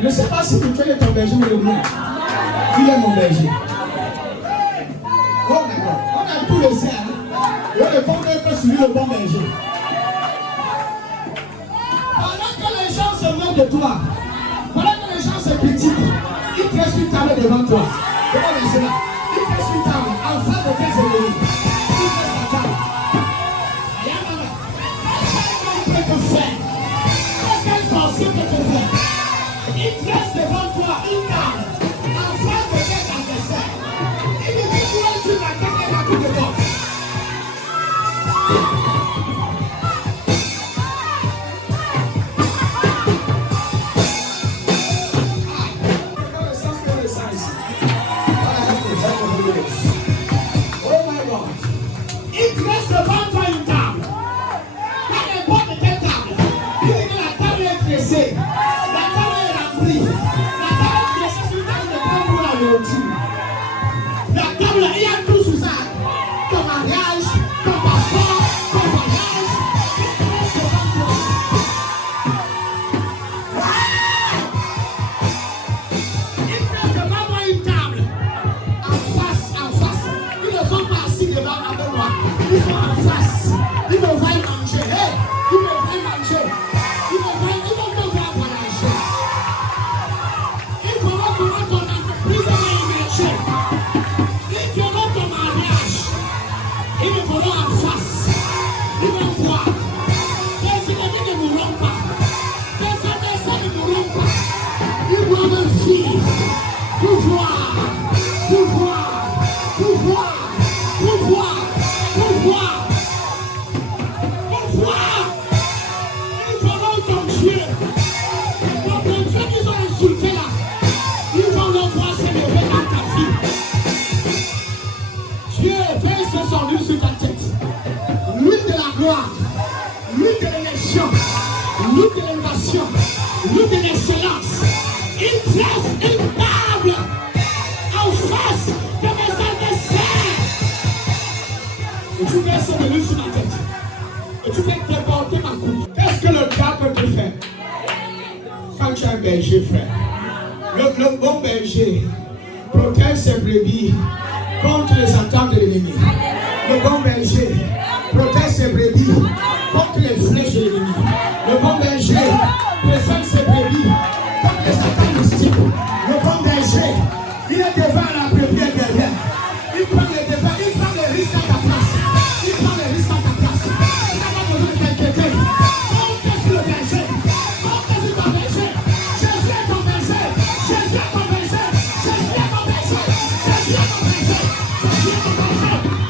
Je ne sais pas si tu es ton berger, mais le mien. Il est mon berger. Oh d'accord. On a tout laissé. Et on ne compte pas sur lui le bon berger. Pendant que les gens se moquent de toi, pendant que les gens se critiquent, ils te laissent une table devant toi. Comment laisser là? Ils te laissent une table en face de tes ennemis. Ils te laissent la table. Qu'est-ce qu'on peut te faire? Qu'est-ce qu'un sorcier peut te faire? Il te laisse devant toi une table en face de tes adversaires. Il dit que toi tu vas gagner la coupe de boxe. Oh my God. Il te laisse devant toi une table. Pas n'importe quelle table. Il dit que la table est dressée. La table est remplie. La table est dressée sur une table de pain pour la nourriture. La table, il y a tout sous ça. Ton mariage, ton passeport, ton voyage. Il te laisse devant toi. Il te laisse devant toi une table. En face, en face. Ils ne sont pas assis devant moi. Ils sont en face. Ils me voient manger. Hey, ils me voient manger. Ils me voient, ils vont me voir manger. tu mets ce de lui sur ma tête. Et tu peux te porter ma coupe. Qu'est-ce que le diable te fait? Quand tu es un berger, frère, le bon berger protège ses brebis contre les attaques de l'ennemi. Le bon berger protège ses brebis contre les flèches de l'ennemi. Le bon berger préserve ses brebis contre les attaques mystiques. Le bon berger, il est devant la brebis et derrière. Il prend les devants, il prend les risques à ta place. Il prend les risques à ta place. Il n'a pas besoin de t'inquiéter. Compte sur le berger. Compte sur ton berger. Jésus est ton berger. Jésus est ton berger. Jésus est ton berger. Jésus est ton berger. Jésus est ton berger.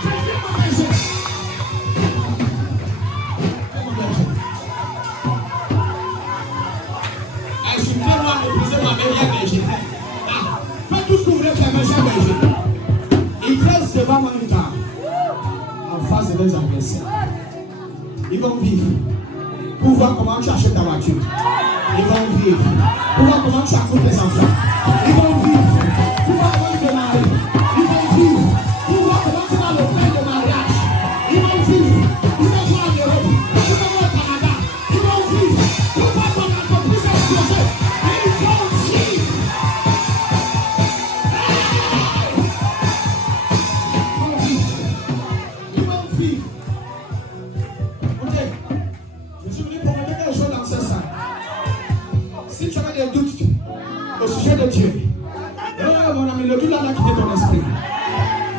Jésus est ton berger. Insultez-moi, méprisez-moi, mais il y a berger. Faites tout ce que vous voulez faire, mais j'ai berger. Ils dressent devant moi une table en face de leurs adversaires. Ils vont vivre pour voir comment tu achètes ta voiture. Ils vont vivre pour voir comment tu accompagnes tes enfants. Ils vont vivre pour voir comment tu te maries. Ils vont vivre pour voir comment tu vas le faire de mariage. Ils vont vivre pour voir en Europe, pour voir au Canada. Ils vont vivre pour voir ton entreprise exploser. Ils vont vivre. Si tu as des doutes au sujet de Dieu, mon ami, le doute là a quitté ton esprit. Tu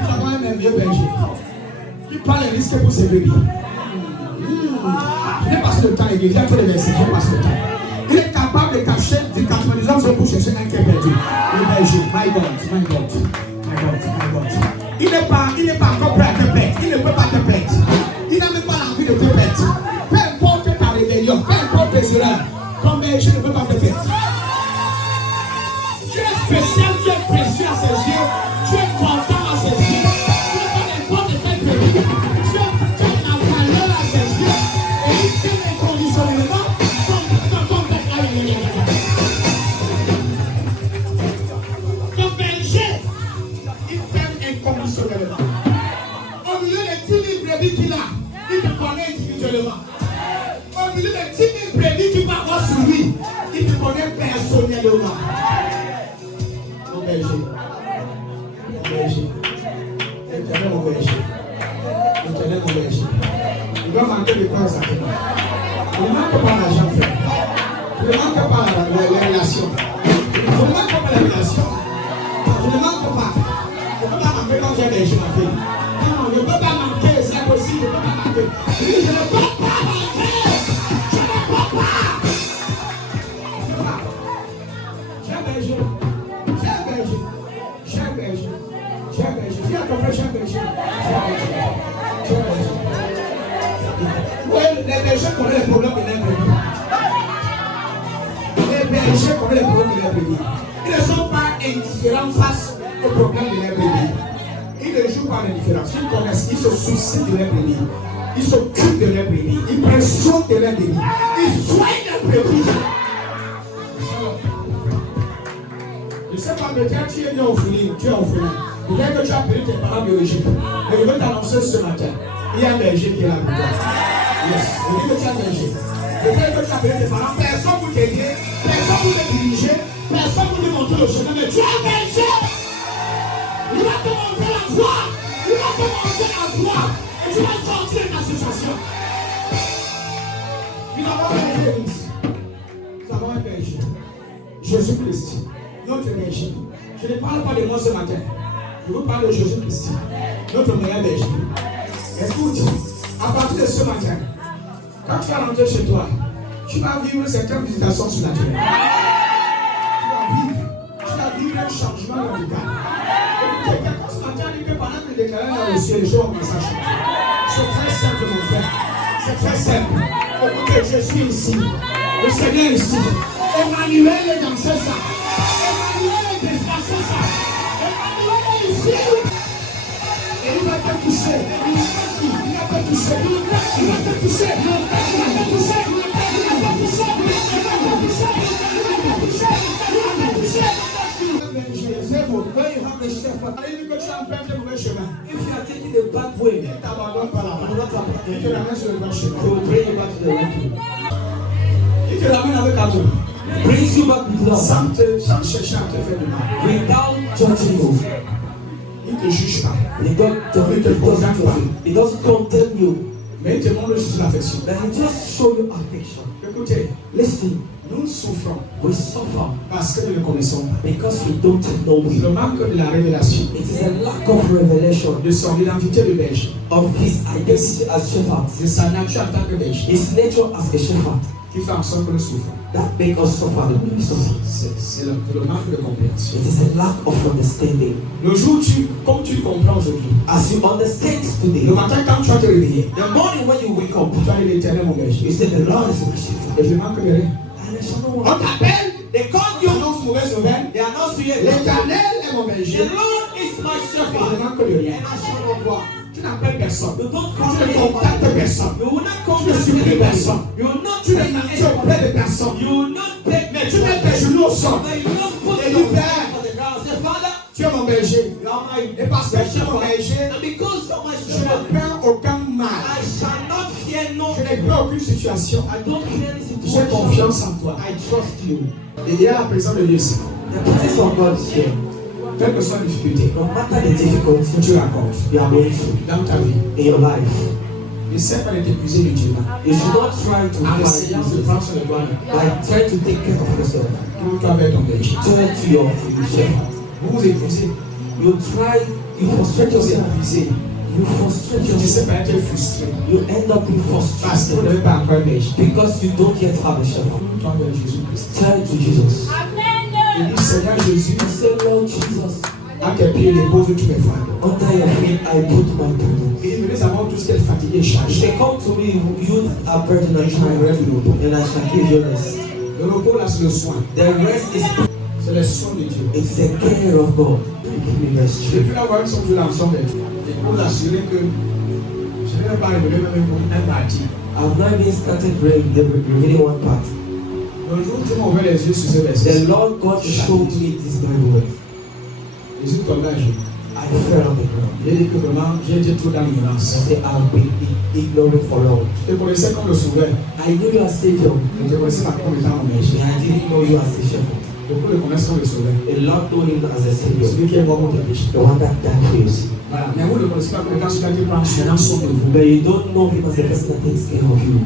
as quand même un vieux berger qui prend les risques pour ses bébés. Je n'ai pas le temps, il y a trop de versets, je n'ai pas le temps. Il est capable de cacher du 90 ans pour chercher un qui est perdu. Le berger, my God, my God, my God, my God. Il n'est pas encore prêt à te perdre. Il ne peut pas te perdre. Il n'a même pas l'envie de te perdre. Peu importe ta rébellion, peu importe tes erreurs, ton berger ne peut pas te perdre. Tu es spécial, tu es précieux à ses yeux, tu es content à ses yeux, tu n'es pas n'importe quel pays, tu es la valeur à ses yeux, et il t'aime inconditionnellement, ton berger, il t'aime inconditionnellement. Au milieu des 10 000 brebis qu'il a, il te connaît individuellement. Au milieu des 10 000 brebis qu'il va avoir sur lui, il te connaît personnellement. Mon berger, éternel mon berger, éternel mon berger. Il doit manquer de quoi exactement? Il ne manque pas l'argent, frère. Il ne manque pas les relations. Il ne manque pas les relations. Il ne manque pas. Je ne peux pas manquer quand j'ai berger, ma fille. Non, je ne peux pas manquer, c'est possible, je ne peux pas manquer. Je ne peux pas manquer. Je ne peux pas. J'ai un berger. J'ai un berger. J'ai un berger. J'ai un berger. Viens ton frère, j'ai un berger. J'ai un berger. J'ai un berger. Oui, les bergers connaissent les problèmes de leur brebis. Les bergers connaissent les problèmes de leur brebis. Ils ne sont pas indifférents face aux problèmes de leur brebis. Ils ne jouent pas l'indifférence. Ils connaissent, ils se soucient de leur brebis. Ils s'occupent de leur brebis. Ils prennent soin de leur brebis. Ils soignent leur brebis. Je ne sais pas, mais quand tu es né au Fouling, tu es au Fouling. Peut-être que tu as perdu tes parents biologiques. Mais je veux t'annoncer ce matin. Il y a un berger qui est là pour toi. Yes. Je dis que tu as un berger. Peut-être que tu as perdu tes parents. Personne ne vous t'aider. Personne ne vous te diriger. Personne ne vous montrer le chemin. Mais tu as un berger. Il va te montrer la voie. Il va te montrer la voie. Et tu vas sortir de la situation. Nous avons un berger. Nous avons un berger. Jésus-Christ. Notre berger. Je ne parle pas de moi ce matin. Je vous parle de Jésus-Christ. Notre meilleur berger. Écoute, à partir de ce matin, quand tu vas rentrer chez toi, tu vas vivre certaines visitations sur la terre. Tu vas vivre un changement radical. Écoutez, quelqu'un ce matin dit que pendant que les déclarés dans le ciel, les gens ont commencé à changer. C'est très simple, mon frère. C'est très simple. Écoutez, je suis ici. Le Seigneur est ici. Emmanuel est dans ce sang. Emmanuel est déplacé ça. Emmanuel est ici. Et il va te toucher. Il va te toucher. Il va te toucher. Il va te toucher. Il va te toucher. Il va te toucher. Il va te toucher. Il va te toucher. Je sais, mon père, il va me chercher. Il dit que tu as emprunté le mauvais chemin. a bad way, il ne t'abandonne pas là-bas. will not Il te abandon you. ramène sur le bon He chemin. will bring you back to the right way. Il te ramène avec amour. Brings you back with love. Sans chercher à te faire du mal. Without judging you. Il ne te juge pas. He doesn't condemn you. Mais il te montre juste l'affection. But he just show you affection. Écoutez, Listen, nous souffrons we suffer parce que nous ne connaissons pas. because we don't know Le him. manque de la révélation It is a lack of revelation de son identité de berger, of his identity as shepherd, de sa nature en tant que berger, his nature as a shepherd, qui fait en sorte que nous souffrons. that make us suffer the way we suffer. C'est le manque de compréhension. It is a lack of understanding. Le jour où comme tu comprends aujourd'hui, As you understand today, le matin quand tu vas te réveiller, the morning when you wake up, tu vas dire l'Éternel mon you berger. say the Lord is my shepherd. Et je manque de rien. And I shall not On want. t'appelle, They call tu you, annonces mauvaise nouvelle. they are not here. L'Éternel est mon The berger. Lord is my Et je shepherd. manque de rien. And I shall not want. Tu n'appelles personne. You don't Tu call ne contactes anybody. personne. You will not Tu come ne to supplies anybody. personne. You will not Tu pray ne to tu auprès de anybody. personne. You will not beg Mais tu mets tes genoux au sol. But you don't put Et your you beg. hands on the ground. Say, Father, Tu es mon berger. you are my Et parce que tu es mon shepherd. berger, And because you are my je ne shepherd, crains aucun mal. I shall not fear no Je n'ai peur aucune situation. I don't fear any J'ai situation. confiance en toi. I trust you. Et il y a la présence de Dieu ici. The presence of God is here. Quelle que soit la difficulté No matter the difficulty que tu racontes you are going through dans ta vie, in your life, n'essaie pas de t'épuiser inutilement. you should not try to En fight essayant de yourself. prendre sur le doigt, By trying to take care of yourself. tourne-toi vers ton berger. Turn to your shepherd. Vous vous épuisez. You try, you frustrate Vous yourself. épuisez. You frustrate Tu ne sais yourself. pas être frustré. You end up being Parce que vous frustrated n'avez pas encore un berger. because you don't yet have a shepherd. Tourne-toi vers Jésus-Christ. Turn to Jesus. Et dis, Seigneur Jésus, You say, Lord Jesus, à tes pieds dépose tous mes fardeaux. under your feet I put my burden. Et venez savoir tout ce qui est fatigué et You chargé. say, come to me, you that are burdened and Je m'aimerais tired, du repos. and I shall give you rest. Le repos là, c'est le soin. The rest is C'est le soin de Dieu. it's the care of God. Give me rest. Depuis l'avoir une sorte de l'ensemble, et pour vous assurer que je ne vais pas révéler même pour un parti. I've not even started reading one part. Le jour où tu m'as ouvert les yeux sur ce verset, The Lord God showed me this Bible. Jésus tombait à genoux. I fell on the ground. Il dit que vraiment, j'ai été trop dans I l'ignorance. said, I've been ignorant for long. Je te connaissais comme le sauveur, I knew you as Savior, je te connaissais pas comme étant mon but berger. I didn't know you as a shepherd. Beaucoup le connaissent comme le sauveur. A lot know him as a Savior, Celui qui est mort pour tes péchés. the one that died for you. Voilà. Mais vous ne le connaissez pas comme étant celui qui prend soin de vous. But you don't know him as the person that takes care of you.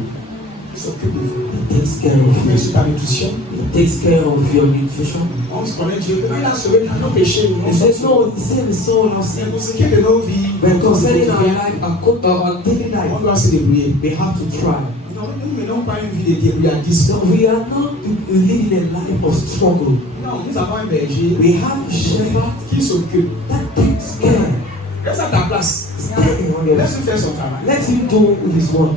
Il s'occupe de vous. He takes care of Il fait you. sur ta nutrition. He takes care of your nutrition. On se connaît Dieu. Il a sauvé nos péchés. He says, no, he saved the soul of C'est sin. pour ce qui est de nos vies. But concerning our life, our daily On life, doit se débrouiller. we have to try. Non, nous ne menons pas une vie de débrouillardise. So we are not living a life of struggle. Non, nous avons un berger We have a shepherd qui s'occupe. that takes care. Reste à ta place. Stay on your life. Laisse-lui faire son travail. Let him do his work.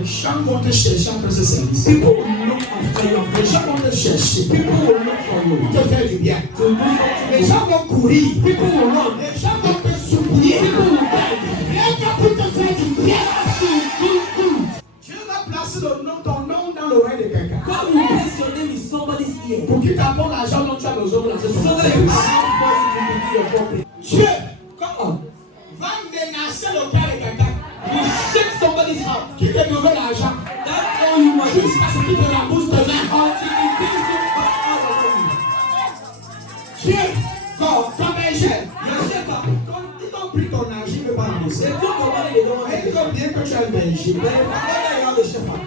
Les gens vont te chercher après ce service. People will look after you. Les gens vont te chercher. People will look for you. Pour te faire du bien. To do something. Les gens vont courir. People will run. Les gens vont te soutenir. People will beg. Rien que pour te faire du bien. To do good. Dieu va placer ton nom dans l'oreille de quelqu'un. God will place your name in somebody's ear. Pour qu'il t'apporte l'argent dont tu as besoin pour lancer So ton that you service. have money to do your property. Dieu Come on. va menacer le père de quelqu'un You shake somebody's heart. qui te devait l'argent That's all you want. jusqu'à ce qu'il te rembourse ton argent. Until he takes you back out of you. Dieu, ton berger, Your shepherd. quand ils ont pris ton argent, ils ne veulent pas rembourser. They took your money, they don't want Mais it. ils ont bien que tu as un berger. But if you have a shepherd,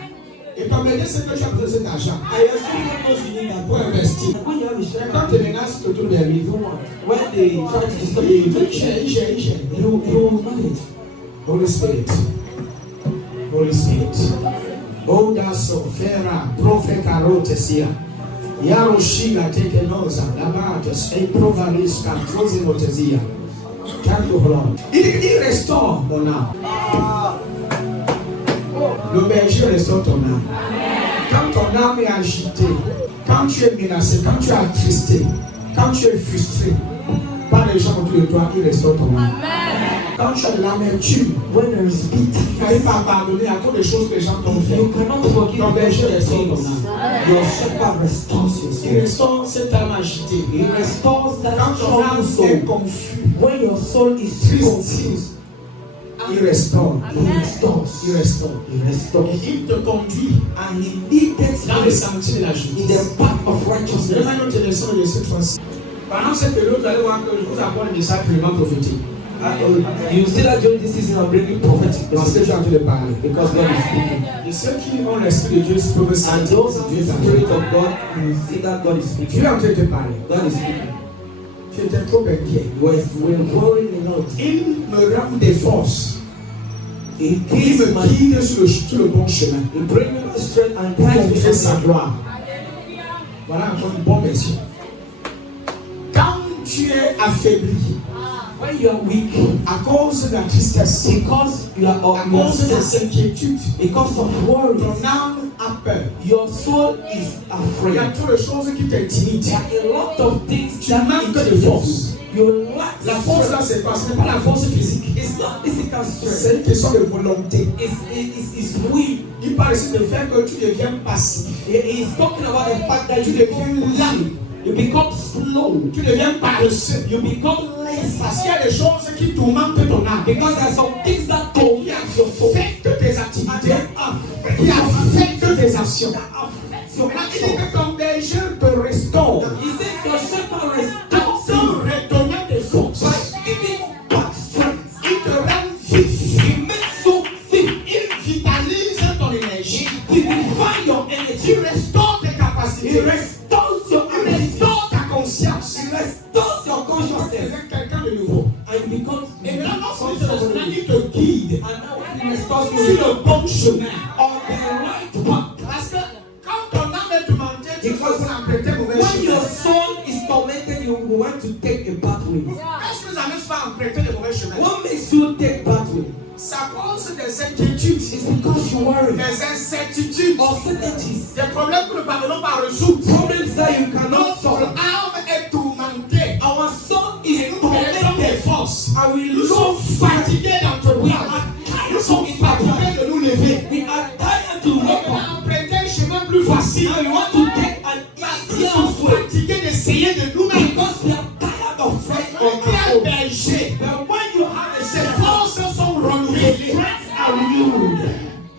Et ton berger sait que tu as besoin de cet argent and your shepherd knows you need that pour money. investir. When you have a Mais shepherd, quand tu menaces, tu te tournes vers lui. when they try to disturb you, Il gère, il gère, il gère. you will manage. Holy Spirit. Holy Spirit. Odaso, Fera, Profeta Rotesia. Yaroshiga tekenosa, Labatos, et Provalisca, Trozimotesia. Il restaure mon âme. Le berger restaure ton âme. Quand ton âme est agitée, quand tu es menacé, quand tu es attristé, quand tu es frustré par les gens autour de toi, il restaure ton âme. Quand tu as de l'amertume, When there is tu bitterness, n'arrives pas à pardonner à cause des choses que les gens t'ont fait. you cannot forgive Ton berger your restaure ton sins. âme. Your shepherd restores your Il soul. restaure cette âme agitée. He restores that Quand ton âme troubled est soul. confuse, When your soul is triste, confused, Il restaure. He restores. Il restaure. He restores. Il te conduit And he leads dans you les sentiers de la in justice. the path of Je vais righteousness. faire une autre leçon de cette fois-ci. Pendant cette période, vous allez voir que je vous apporte des messages purement prophétiques. You see that during this season I'm bringing prophetic Parce que messages j'ai envie de parler. because God is speaking. Et ceux qui ont l'esprit de Dieu peuvent And sentir those que who Dieu have est the en spirit train. of God, you see that God is Dieu speaking. est en train de te parler. God is speaking. Tu étais trop inquiet. We're worrying a lot. Il me rend des forces. He Il gives me my guide sur le bon chemin. He brings me my strength and Pour guides me montrer sa from gloire. Voilà encore une bonne version. Quand tu es affaibli when you are weak, à cause de la tristesse, because you are à cause des inquiétudes, because of worry, ton âme a peur. your soul is Il y a afraid. trop de choses qui t'intimident. There are a lot of things Tu that manques de intimidate force. you. You lack La force là, c'est quoi? Ce n'est pas la force physique. It's not physical strength. C'est une question de volonté. It's will. Il parle ici de faire que tu deviens passif. He's talking about the fact that Tu you deviens become lent. you become slow. Tu deviens paresseux. You become less. Parce qu'il y a des choses qui tourmentent ton âme. Because there are some things that Qui torment your soul. affectent tes activités. Qui affectent tes actions. Your Maintenant, il dit action. que ton berger te restaure. He says your shepherd En restores te you redonnant des forces. by giving back strength. Il te rend vif. He makes you fit. Il vitalise ton énergie. He refines your Il energy. restaure tes He capacités. restores your Il ability. restaure ta conscience. He restores your Tu consciousness. deviens quelqu'un de nouveau. And you become Et maintenant, lorsqu'il te restaure, il te guide And now when he restores sur you le bon chemin. on the right path. Parce que quand ton âme est tourmentée, tu vas emprunter mauvais When your chemin. soul is tormented, you want to take a bad way. Est-ce que vous n'avez pas emprunté de mauvais chemin? What makes you take bad way? Ça cause des inquiétudes, It's because you worry. des incertitudes, Uncertainties. des problèmes que nous ne parvenons pas à résoudre. Problems that you cannot Notre solve. âme est tourmentée. Our soul Et is nous perdons des tormented. forces. And we Nous lose sommes fatigués d'entreprendre. Nous sommes fatigués de nous lever. We are tired to On walk on. a emprunté un chemin plus facile. Now we want to take an Nous easier sommes way fatigués d'essayer de nous-mêmes. because we are tired of fighting Quand on il y a un our own. berger, But when you have a ces shepherd, forces sont renouvelées. strengths are renewed.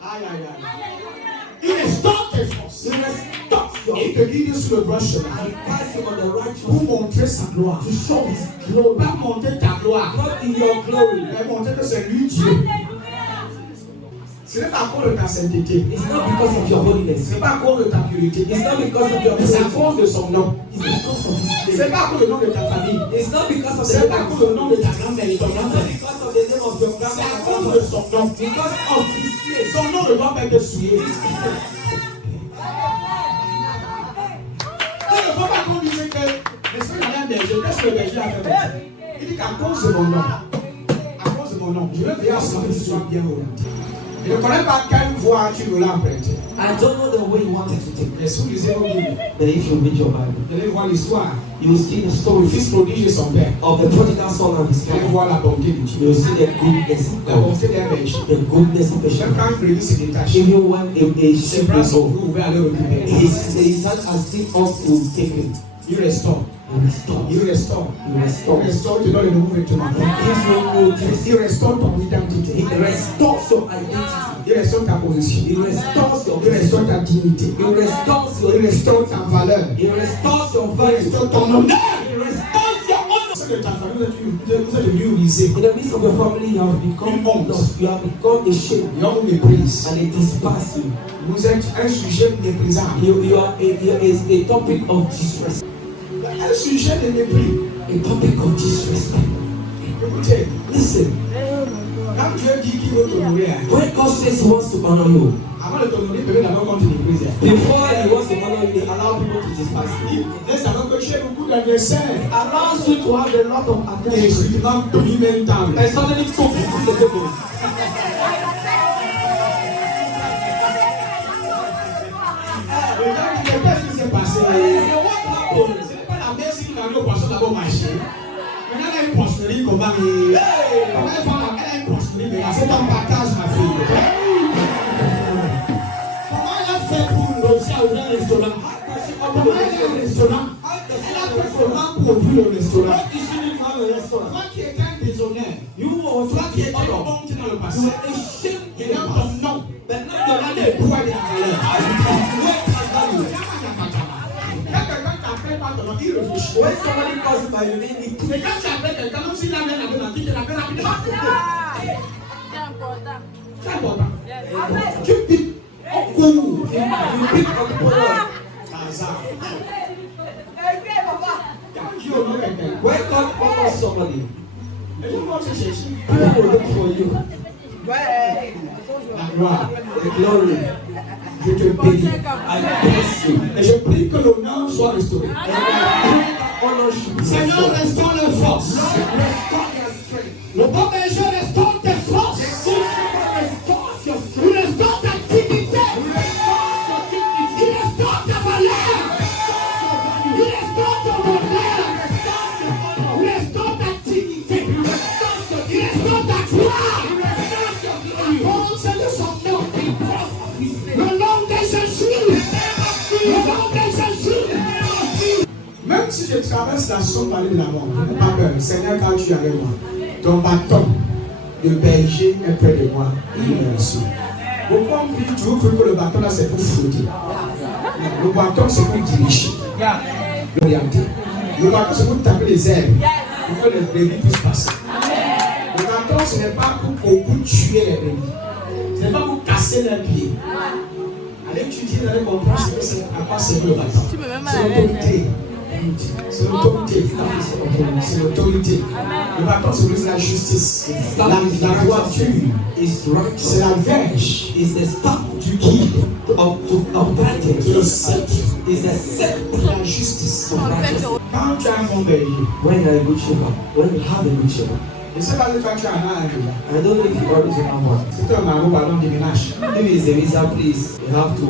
Aïe, aïe, aïe. Il restaure tes forces. He restores your Il te guide sur le bon chemin. and he guides you on the right Pour road montrer sa gloire. to show his glory. Pas montrer ta gloire, Not in your glory. mais montrer que c'est lui Dieu. Ce n'est pas à cause de ta sainteté. It's not because of your holiness. Ce n'est pas à cause de ta purité. It's not because of your Mais c'est à purity. cause de son nom. It's because of his Ce name. n'est pas à cause du nom de ta famille. It's not because of Ce the n'est pas à name cause of du nom de ta grand-mère et ton It's not grand-père. because of the name of your C'est à grandmother. cause de son nom. Because of his name. Son nom ne doit pas être souillé. Il ne faut pas qu'on dise que est-ce qu'il y a un berger? Qu'est-ce que le berger a fait? Il dit qu'à cause de mon nom, à cause de mon nom, je vais veiller à ce que tu sois bien orienté. Je ne connais pas quelle voie tu me l'as emprunté. I don't know the way you wanted to take. Mais si vous lisez vos Bibles, But if you read your Bible, vous allez voir l'histoire. you will see the Le story fils prodige et son père. of the prodigal son and his Vous allez father. voir la bonté de You Dieu. will see the goodness of La God. bonté d'un berger. The goodness of a Même shepherd. quand une brebis se détache, Even when a ses sheep bras is sont old, ouverts à le récupérer. his hand has still up to take him. Il restaure. He restores. Il restaure. He Il restores. restaure, te donne de nouveaux vêtements. He gives you new things. Il restaure ton identité. He restores your identity. Il restaure ta position. He restores your Il restaure ta dignité. He restores Il your restaure ta valeur. He restores your Il value. restaure ton honneur. He restores your honor. Parce que ta famille, vous êtes devenu risé. In the midst of your family, you have become lost. You have become a shame, Et on vous méprise. and it despise you. Vous êtes un sujet méprisable. You are a topic of disrespect. Un sujet de mépris. A topic of disrespect. Écoutez, Listen, quand Dieu dit qu'il veut t'honorer, when God says He wants to honor you, avant de t'honorer, peut-être d'abord qu'on te méprise. before He wants to honor you, He allows people to despise you. Il laisse d'abord que tu aies beaucoup d'adversaires. He allows you to have a lot of Et attention. subitement, Tony met une table. And suddenly, people the table. Regarde, qu'est-ce qui s'est passé? Ce n'est pas la mère qui n'a pas au poisson d'abord marché. Maintenant, elle a une poissonnerie, comment elle a une poissonnerie, mais c'est un partage, ma fille. Comment elle a fait pour réussir à ouvrir un restaurant? Comment elle a un restaurant? Elle a fait comment pour ouvrir le restaurant? Toi qui es un déshonneur, toi qui es honte dans le passé. You were a shame Et in the dans past. ton nom, But now your il y a name des poids et des valeurs. has weight and value. Quand quelqu'un t'appelle par ton nom, il réfléchit. When somebody calls you by your name, it Mais quand tu appelles quelqu'un, même s'il a bien la bonne il te l'appelle rapidement. C'est important. C'est important. Tu piques au cou. you pick up the phone. Hasard. Quand Dieu honore quelqu'un, When God honors somebody, les gens vont te chercher. people will look for you. La gloire. The glory. Je te bénis. I bless you. Et je prie que l'honneur soit restauré. And I pray that honor should be Seigneur, restored. restaure les forces. Restore your strength. Le bon berger restaure tes forces. Restore your Il strength. restaure ta dignité. Il restaure ta valeur. Il restaure ton honneur. Il restaure ta dignité. Il restaure ta gloire. Oh, c'est de son nom. Le nom de Jésus. Le nom de Jésus. Même si je traverse la sombre vallée de la mort, je n'ai pas peur. Seigneur, quand tu es avec moi, ton bâton de berger est près de moi. Il me rassure. Beaucoup ont dit, tu veux que le bâton là c'est pour frotter. Le bâton c'est pour diriger, l'orienter. Le bâton c'est pour taper les airs, pour que les brebis puissent passer. Le bâton ce n'est pas pour tuer les brebis, ce n'est pas pour casser leurs pieds. Allez étudier, allez comprendre ce que c'est, à quoi c'est le bâton. C'est l'autorité. C'est l'autorité. C'est l'autorité. Le bâton c'est la justice. La droiture. C'est la verge. Is the staff Du guide. of guidance. Le sceptre. Is the sceptre La justice. of righteousness. Quand tu as un bon berger, When you are a good shepherd, when you have a good shepherd, je ne sais pas si toi tu as un âge. I don't know if you already have one. Si tu as un marabout, pardon, déménage. Maybe it's a visa, please. You have to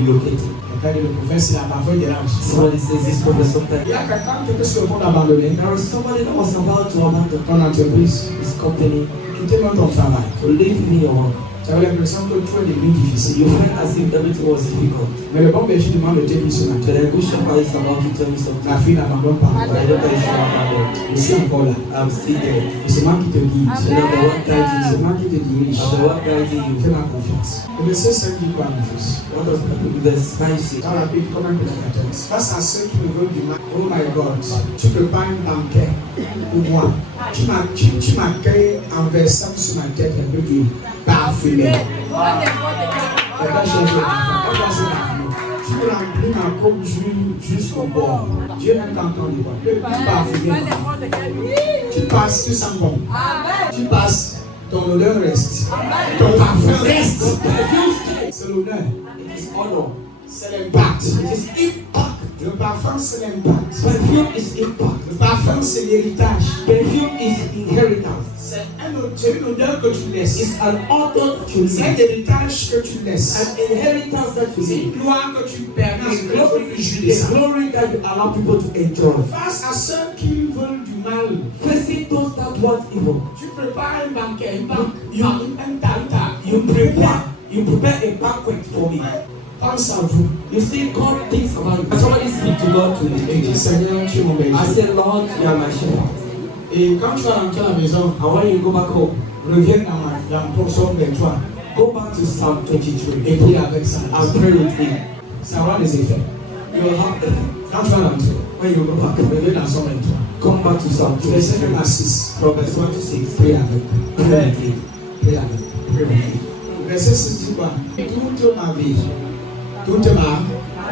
relocate. Quelqu'un dit le prophète, c'est la parfois dérange. Somebody says this prophet Il sometimes. y a quelqu'un qui était sur le monde abandonné. There was somebody that was about to abandon Ton entreprise, his company quitter même ton travail. to leave me alone. Tu avais l'impression que tout est devenu So difficile. you find as if everything was difficult. Mais le bon berger demande de te dire ce matin. But a good shepherd is about to tell me something. La fille n'abandonne pas. But I don't know if you abandoned. Je suis encore là. I'm still there. Et c'est moi qui te guide. You know the one guiding C'est you. moi qui te dirige. The one guiding you. Fais-moi confiance. Le verset 5 dit quoi, mon fils? What does that mean? Verse 5 say. Dans la Bible, comme un prédicateur. Face à ceux qui me veulent du mal, oh my God, tu peux pas un banquet pour moi. Tu m'accueilles en versant sur ma tête un peu de parfumé. Tu remplis ma coupe jusqu'au bord. Dieu n'aime qu'entendre les voix. Le plus parfumé. Tu passes, tu sens bon. Tu passes, ton odeur reste. Ton parfum reste. C'est l'honneur. It is honor. C'est l'impact. It is impact. Le parfum, c'est l'impact. Perfume is impact. Le parfum, c'est l'héritage. Perfume is inheritance. C'est une odeur que tu laisses. It's an honor that you C'est un leave. héritage que tu laisses. An inheritance that you C'est leave. une gloire que tu permets à A ce que glory, tu jouis de ça. a glory that you allow people to enjoy. Face à ceux qui veulent du mal, Facing those that want evil, tu prépares un banquet, un you prepare a banquet for me. Pense à vous. You see, God thinks about you. Somebody speak to God Et today. dis Seigneur, tu es mon I berger. say, Lord, you are my shepherd. Et quand tu vas rentrer à la maison, And when you go back home, reviens dans ton psaume 23 go back to Psalm 23 et prie avec ça. and pray with me. Ça aura des effets. You will have Quand tu vas rentrer, when you go back, reviens dans psaume 23. come back to Psalm Verset 23. 1 à 6. From verse 1 to 6. Prie avec. Pray with me. Prie avec. Prie avec. Verset 6 dit quoi? Toute ma vie. Toute ma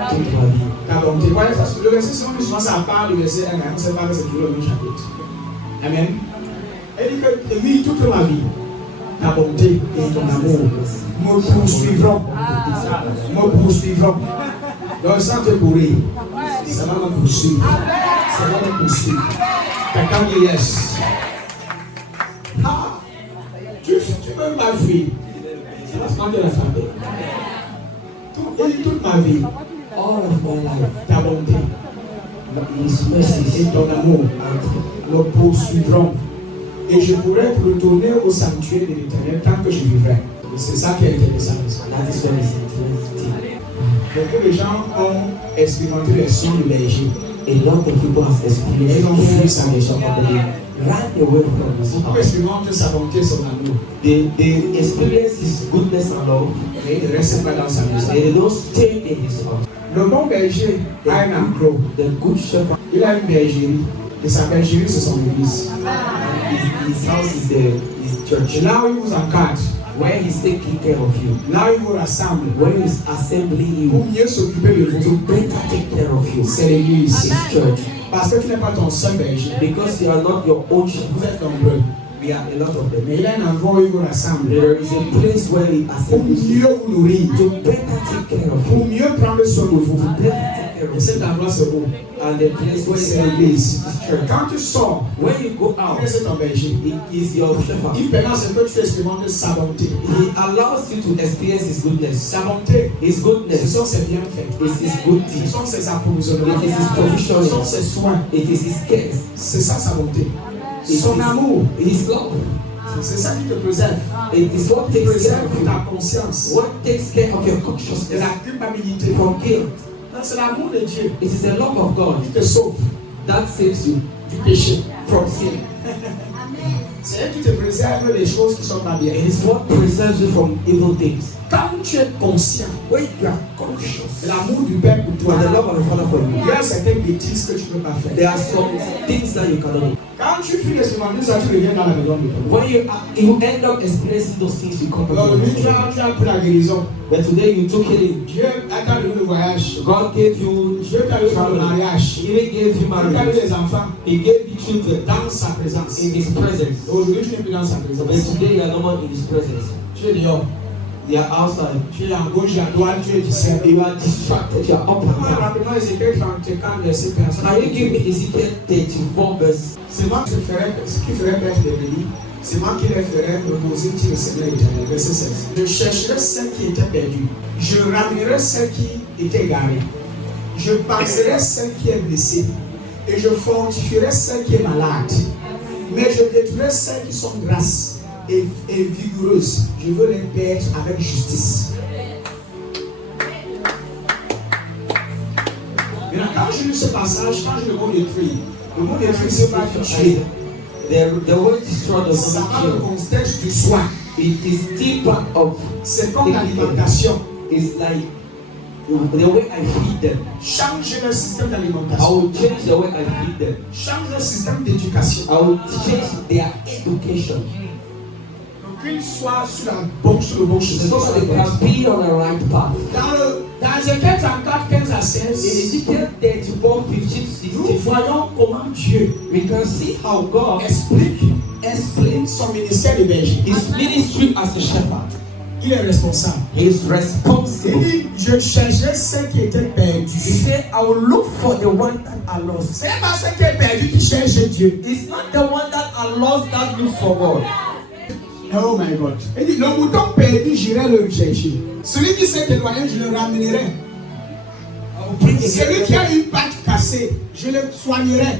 Toute ma vie. ta bonté. Voilà, parce que le verset 5, souvent ça parle du verset 1, on ne sait pas que c'est toujours le même chapitre. Amen. Elle dit que oui, toute ma vie, ta bonté et ton amour me poursuivront. Me poursuivront. Donc sans te courir, ça va me poursuivre. Ça va me poursuivre. Quelqu'un dit yes. Ah, tu veux ma vie. Ça va se prendre de la famille. Toute ma vie, All of my life, ta bonté His mercies et ton amour me poursuivront. Et je pourrai retourner au sanctuaire de l'Éternel tant que je vivrai. Et c'est ça qui est intéressant. That is what is interesting. Beaucoup de gens ont expérimenté les sons du berger. A lot of people have experienced this and they ran away from his Beaucoup house. expérimentent sa bonté, son amour. They experience his goodness and love, Mais ils ne restent pas dans sa maison. and they don't stay in his house. Le bon berger a un enclos. The good shepherd, Il a une bergerie. Et sa bergerie, c'est son église. his house is his church. Et là où il vous encadre, Where he's taking care of you, là où il vous rassemble, where he's assembling pour you mieux s'occuper de to vous, better take care of you, c'est l'église. his church. Parce que tu n'es pas ton seul berger. Because you are not your own Vous shepherd. êtes nombreux. We are a lot of them. Mais il y a un endroit où il vous rassemble. There is a place where he Pour assembles you mieux vous nourrir. to better take care of Pour you, mieux prendre soin de vous. to better take care Et of cet you. endroit, c'est où? And the place where C'est he l'église. is church. Quand tu sors, When you go out, c'est ton berger. it is your shepherd. Il permet ce que tu expérimentes sa bonté. He allows you to experience his goodness. Sa bonté, His ce goodness sont ses bienfaits. is his good Ce deeds. sont ses approvisionnements. It is his Ce provision. sont ses soins. It is his care. C'est ça sa bonté. It Son is amour, his love. c'est ça qui te préserve. It is what takes care Préserve of you. ta conscience What takes care of your de consciousness la culpabilité. from guilt. C'est l'amour de Dieu It is the love of God qui te sauve that saves you du péché. from sin. C'est elle qui te préserve des choses qui sont pas bien. It is what preserves you from evil things. Quand tu es conscient When you are conscious de l'amour du Père pour of toi, the love of the Father for il you, y a certaines bêtises que tu ne peux pas there faire. are some things that you cannot do. Quand tu finis les semences, ça tu reviens dans la maison de ton Père. When you end up experiencing those things, you come back Alors, to lui, the tu as pris la guérison. But today you took healing. Dieu a donné le voyage. God gave you Dieu t'a donné le travel. mariage. He even gave you Il t'a donné marriage. les enfants He gave you children dans sa présence. in His presence. Aujourd'hui, tu n'es plus dans sa But présence. today you are no more in His presence. Tu es dehors. They are outside. Tu es à gauche, à droite, tu es discerné. You are distracted. You are up and Comment down. rapidement Ézéchiel 34, verset 15. Can you give me Ezekiel 34 verse? C'est moi qui ferai, ce qui ferait perdre les bénis. C'est moi qui les ferai reposer, dit le Seigneur éternel. Verset 16. Je chercherai ceux qui étaient perdus. Je ramènerai ceux qui étaient égarés. Je panserai ceux qui est blessé. Et je fortifierai ceux qui est malade. Mais je détruirai ceux qui sont grasses et vigoureuses. Je veux les perdre avec justice. Maintenant, quand je lis ce passage, quand je le mot détruit, le mot détruit, c'est pas tuer. The word destroy does Ça not va le kill. contexte du soin. It is still part of. C'est comme l'alimentation. It's like the way I feed them. Change le système I d'alimentation. will change the way I feed them. Change le système d'éducation. I will change their education Pour qu'ils soient sur le bon chemin. so that they can be on the right path. Dans Ézéchiel 34, 15 à In 16, Ezekiel 34, 15 to nous 16, voyons comment Dieu we can see how God explique son ministère de berger. his ministry as a shepherd. Il est responsable. He is Il responsible. dit, je chercherai ceux qui étaient He perdus. said, I will look for the one that are lost. C'est pas ceux qui sont perdus qui cherchent Dieu. It's not the one that are lost that look for God. Oh my God. Il dit, le mouton perdu, j'irai le chercher. Celui qui s'est éloigné, je le ramènerai. Celui qui a une patte cassée, je le soignerai.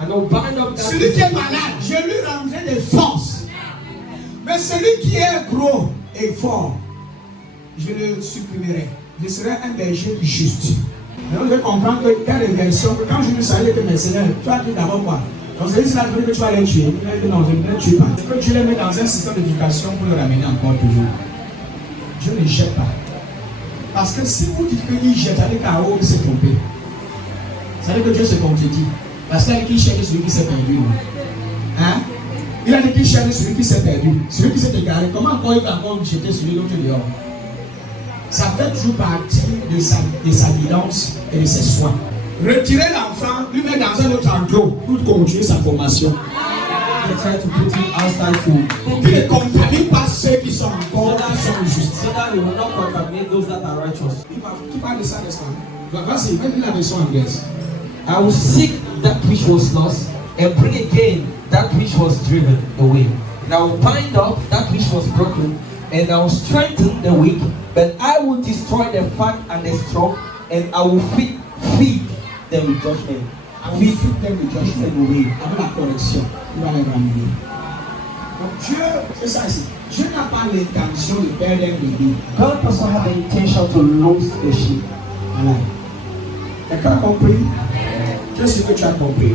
And I'll bind up that Celui qui est malade, je lui rendrai des forces. Mais celui qui est gros et fort, je le supprimerai. Je serai un berger juste. Donc, je comprends que dans les versions, quand je lui savais que mes seigneurs, tu as dit d'abord quoi? Donc, c'est dit que tu vas les tuer. Il a dit non, je ne les tue pas. Que Dieu les met dans un système d'éducation pour le ramener encore toujours. Je ne les jette pas. Parce que si vous dites qu'il jette, ça veut dire qu'Ao s'est trompé. Ça veut dire que Dieu se contredit. Parce qu'il cherche celui qui s'est perdu. Hein? Il a dit qu'il cherche celui qui s'est perdu. Celui qui s'est égaré. Comment encore il va encore jeter celui dont il est dehors? Ça fait toujours partie de sa guidance et de ses soins. Retirer l'enfant, lui mettre dans un autre enclos pour continuer sa formation. They try to put him outside to Pour qu'il ne contamine pas ceux qui sont encore, qui sont justes. so that he will not contaminate those that are righteous. Tu parles de ça, n'est-ce pas? Vas-y, mets la version anglaise. I will seek that which was lost and bring again that which was driven away. And I will bind up that which was broken, and I will strengthen the weak, but I will destroy the fat and the strong, and I will feed them with judgment. I will feed them with judgment. away. Avec la correction, il va les ramener. Donc Dieu, c'est ça ici. Dieu n'a pas l'intention de perdre un bébé. God doesn't have the intention to lose the sheep. Voilà. Quelqu'un a compris? Je suis que tu as compris.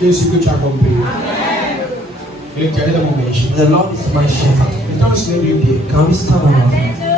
Je suis que tu as compris. Et l'Éternel est mon berger. The Lord is my shepherd. Maintenant, on se lève les pieds. Can we stand on our feet?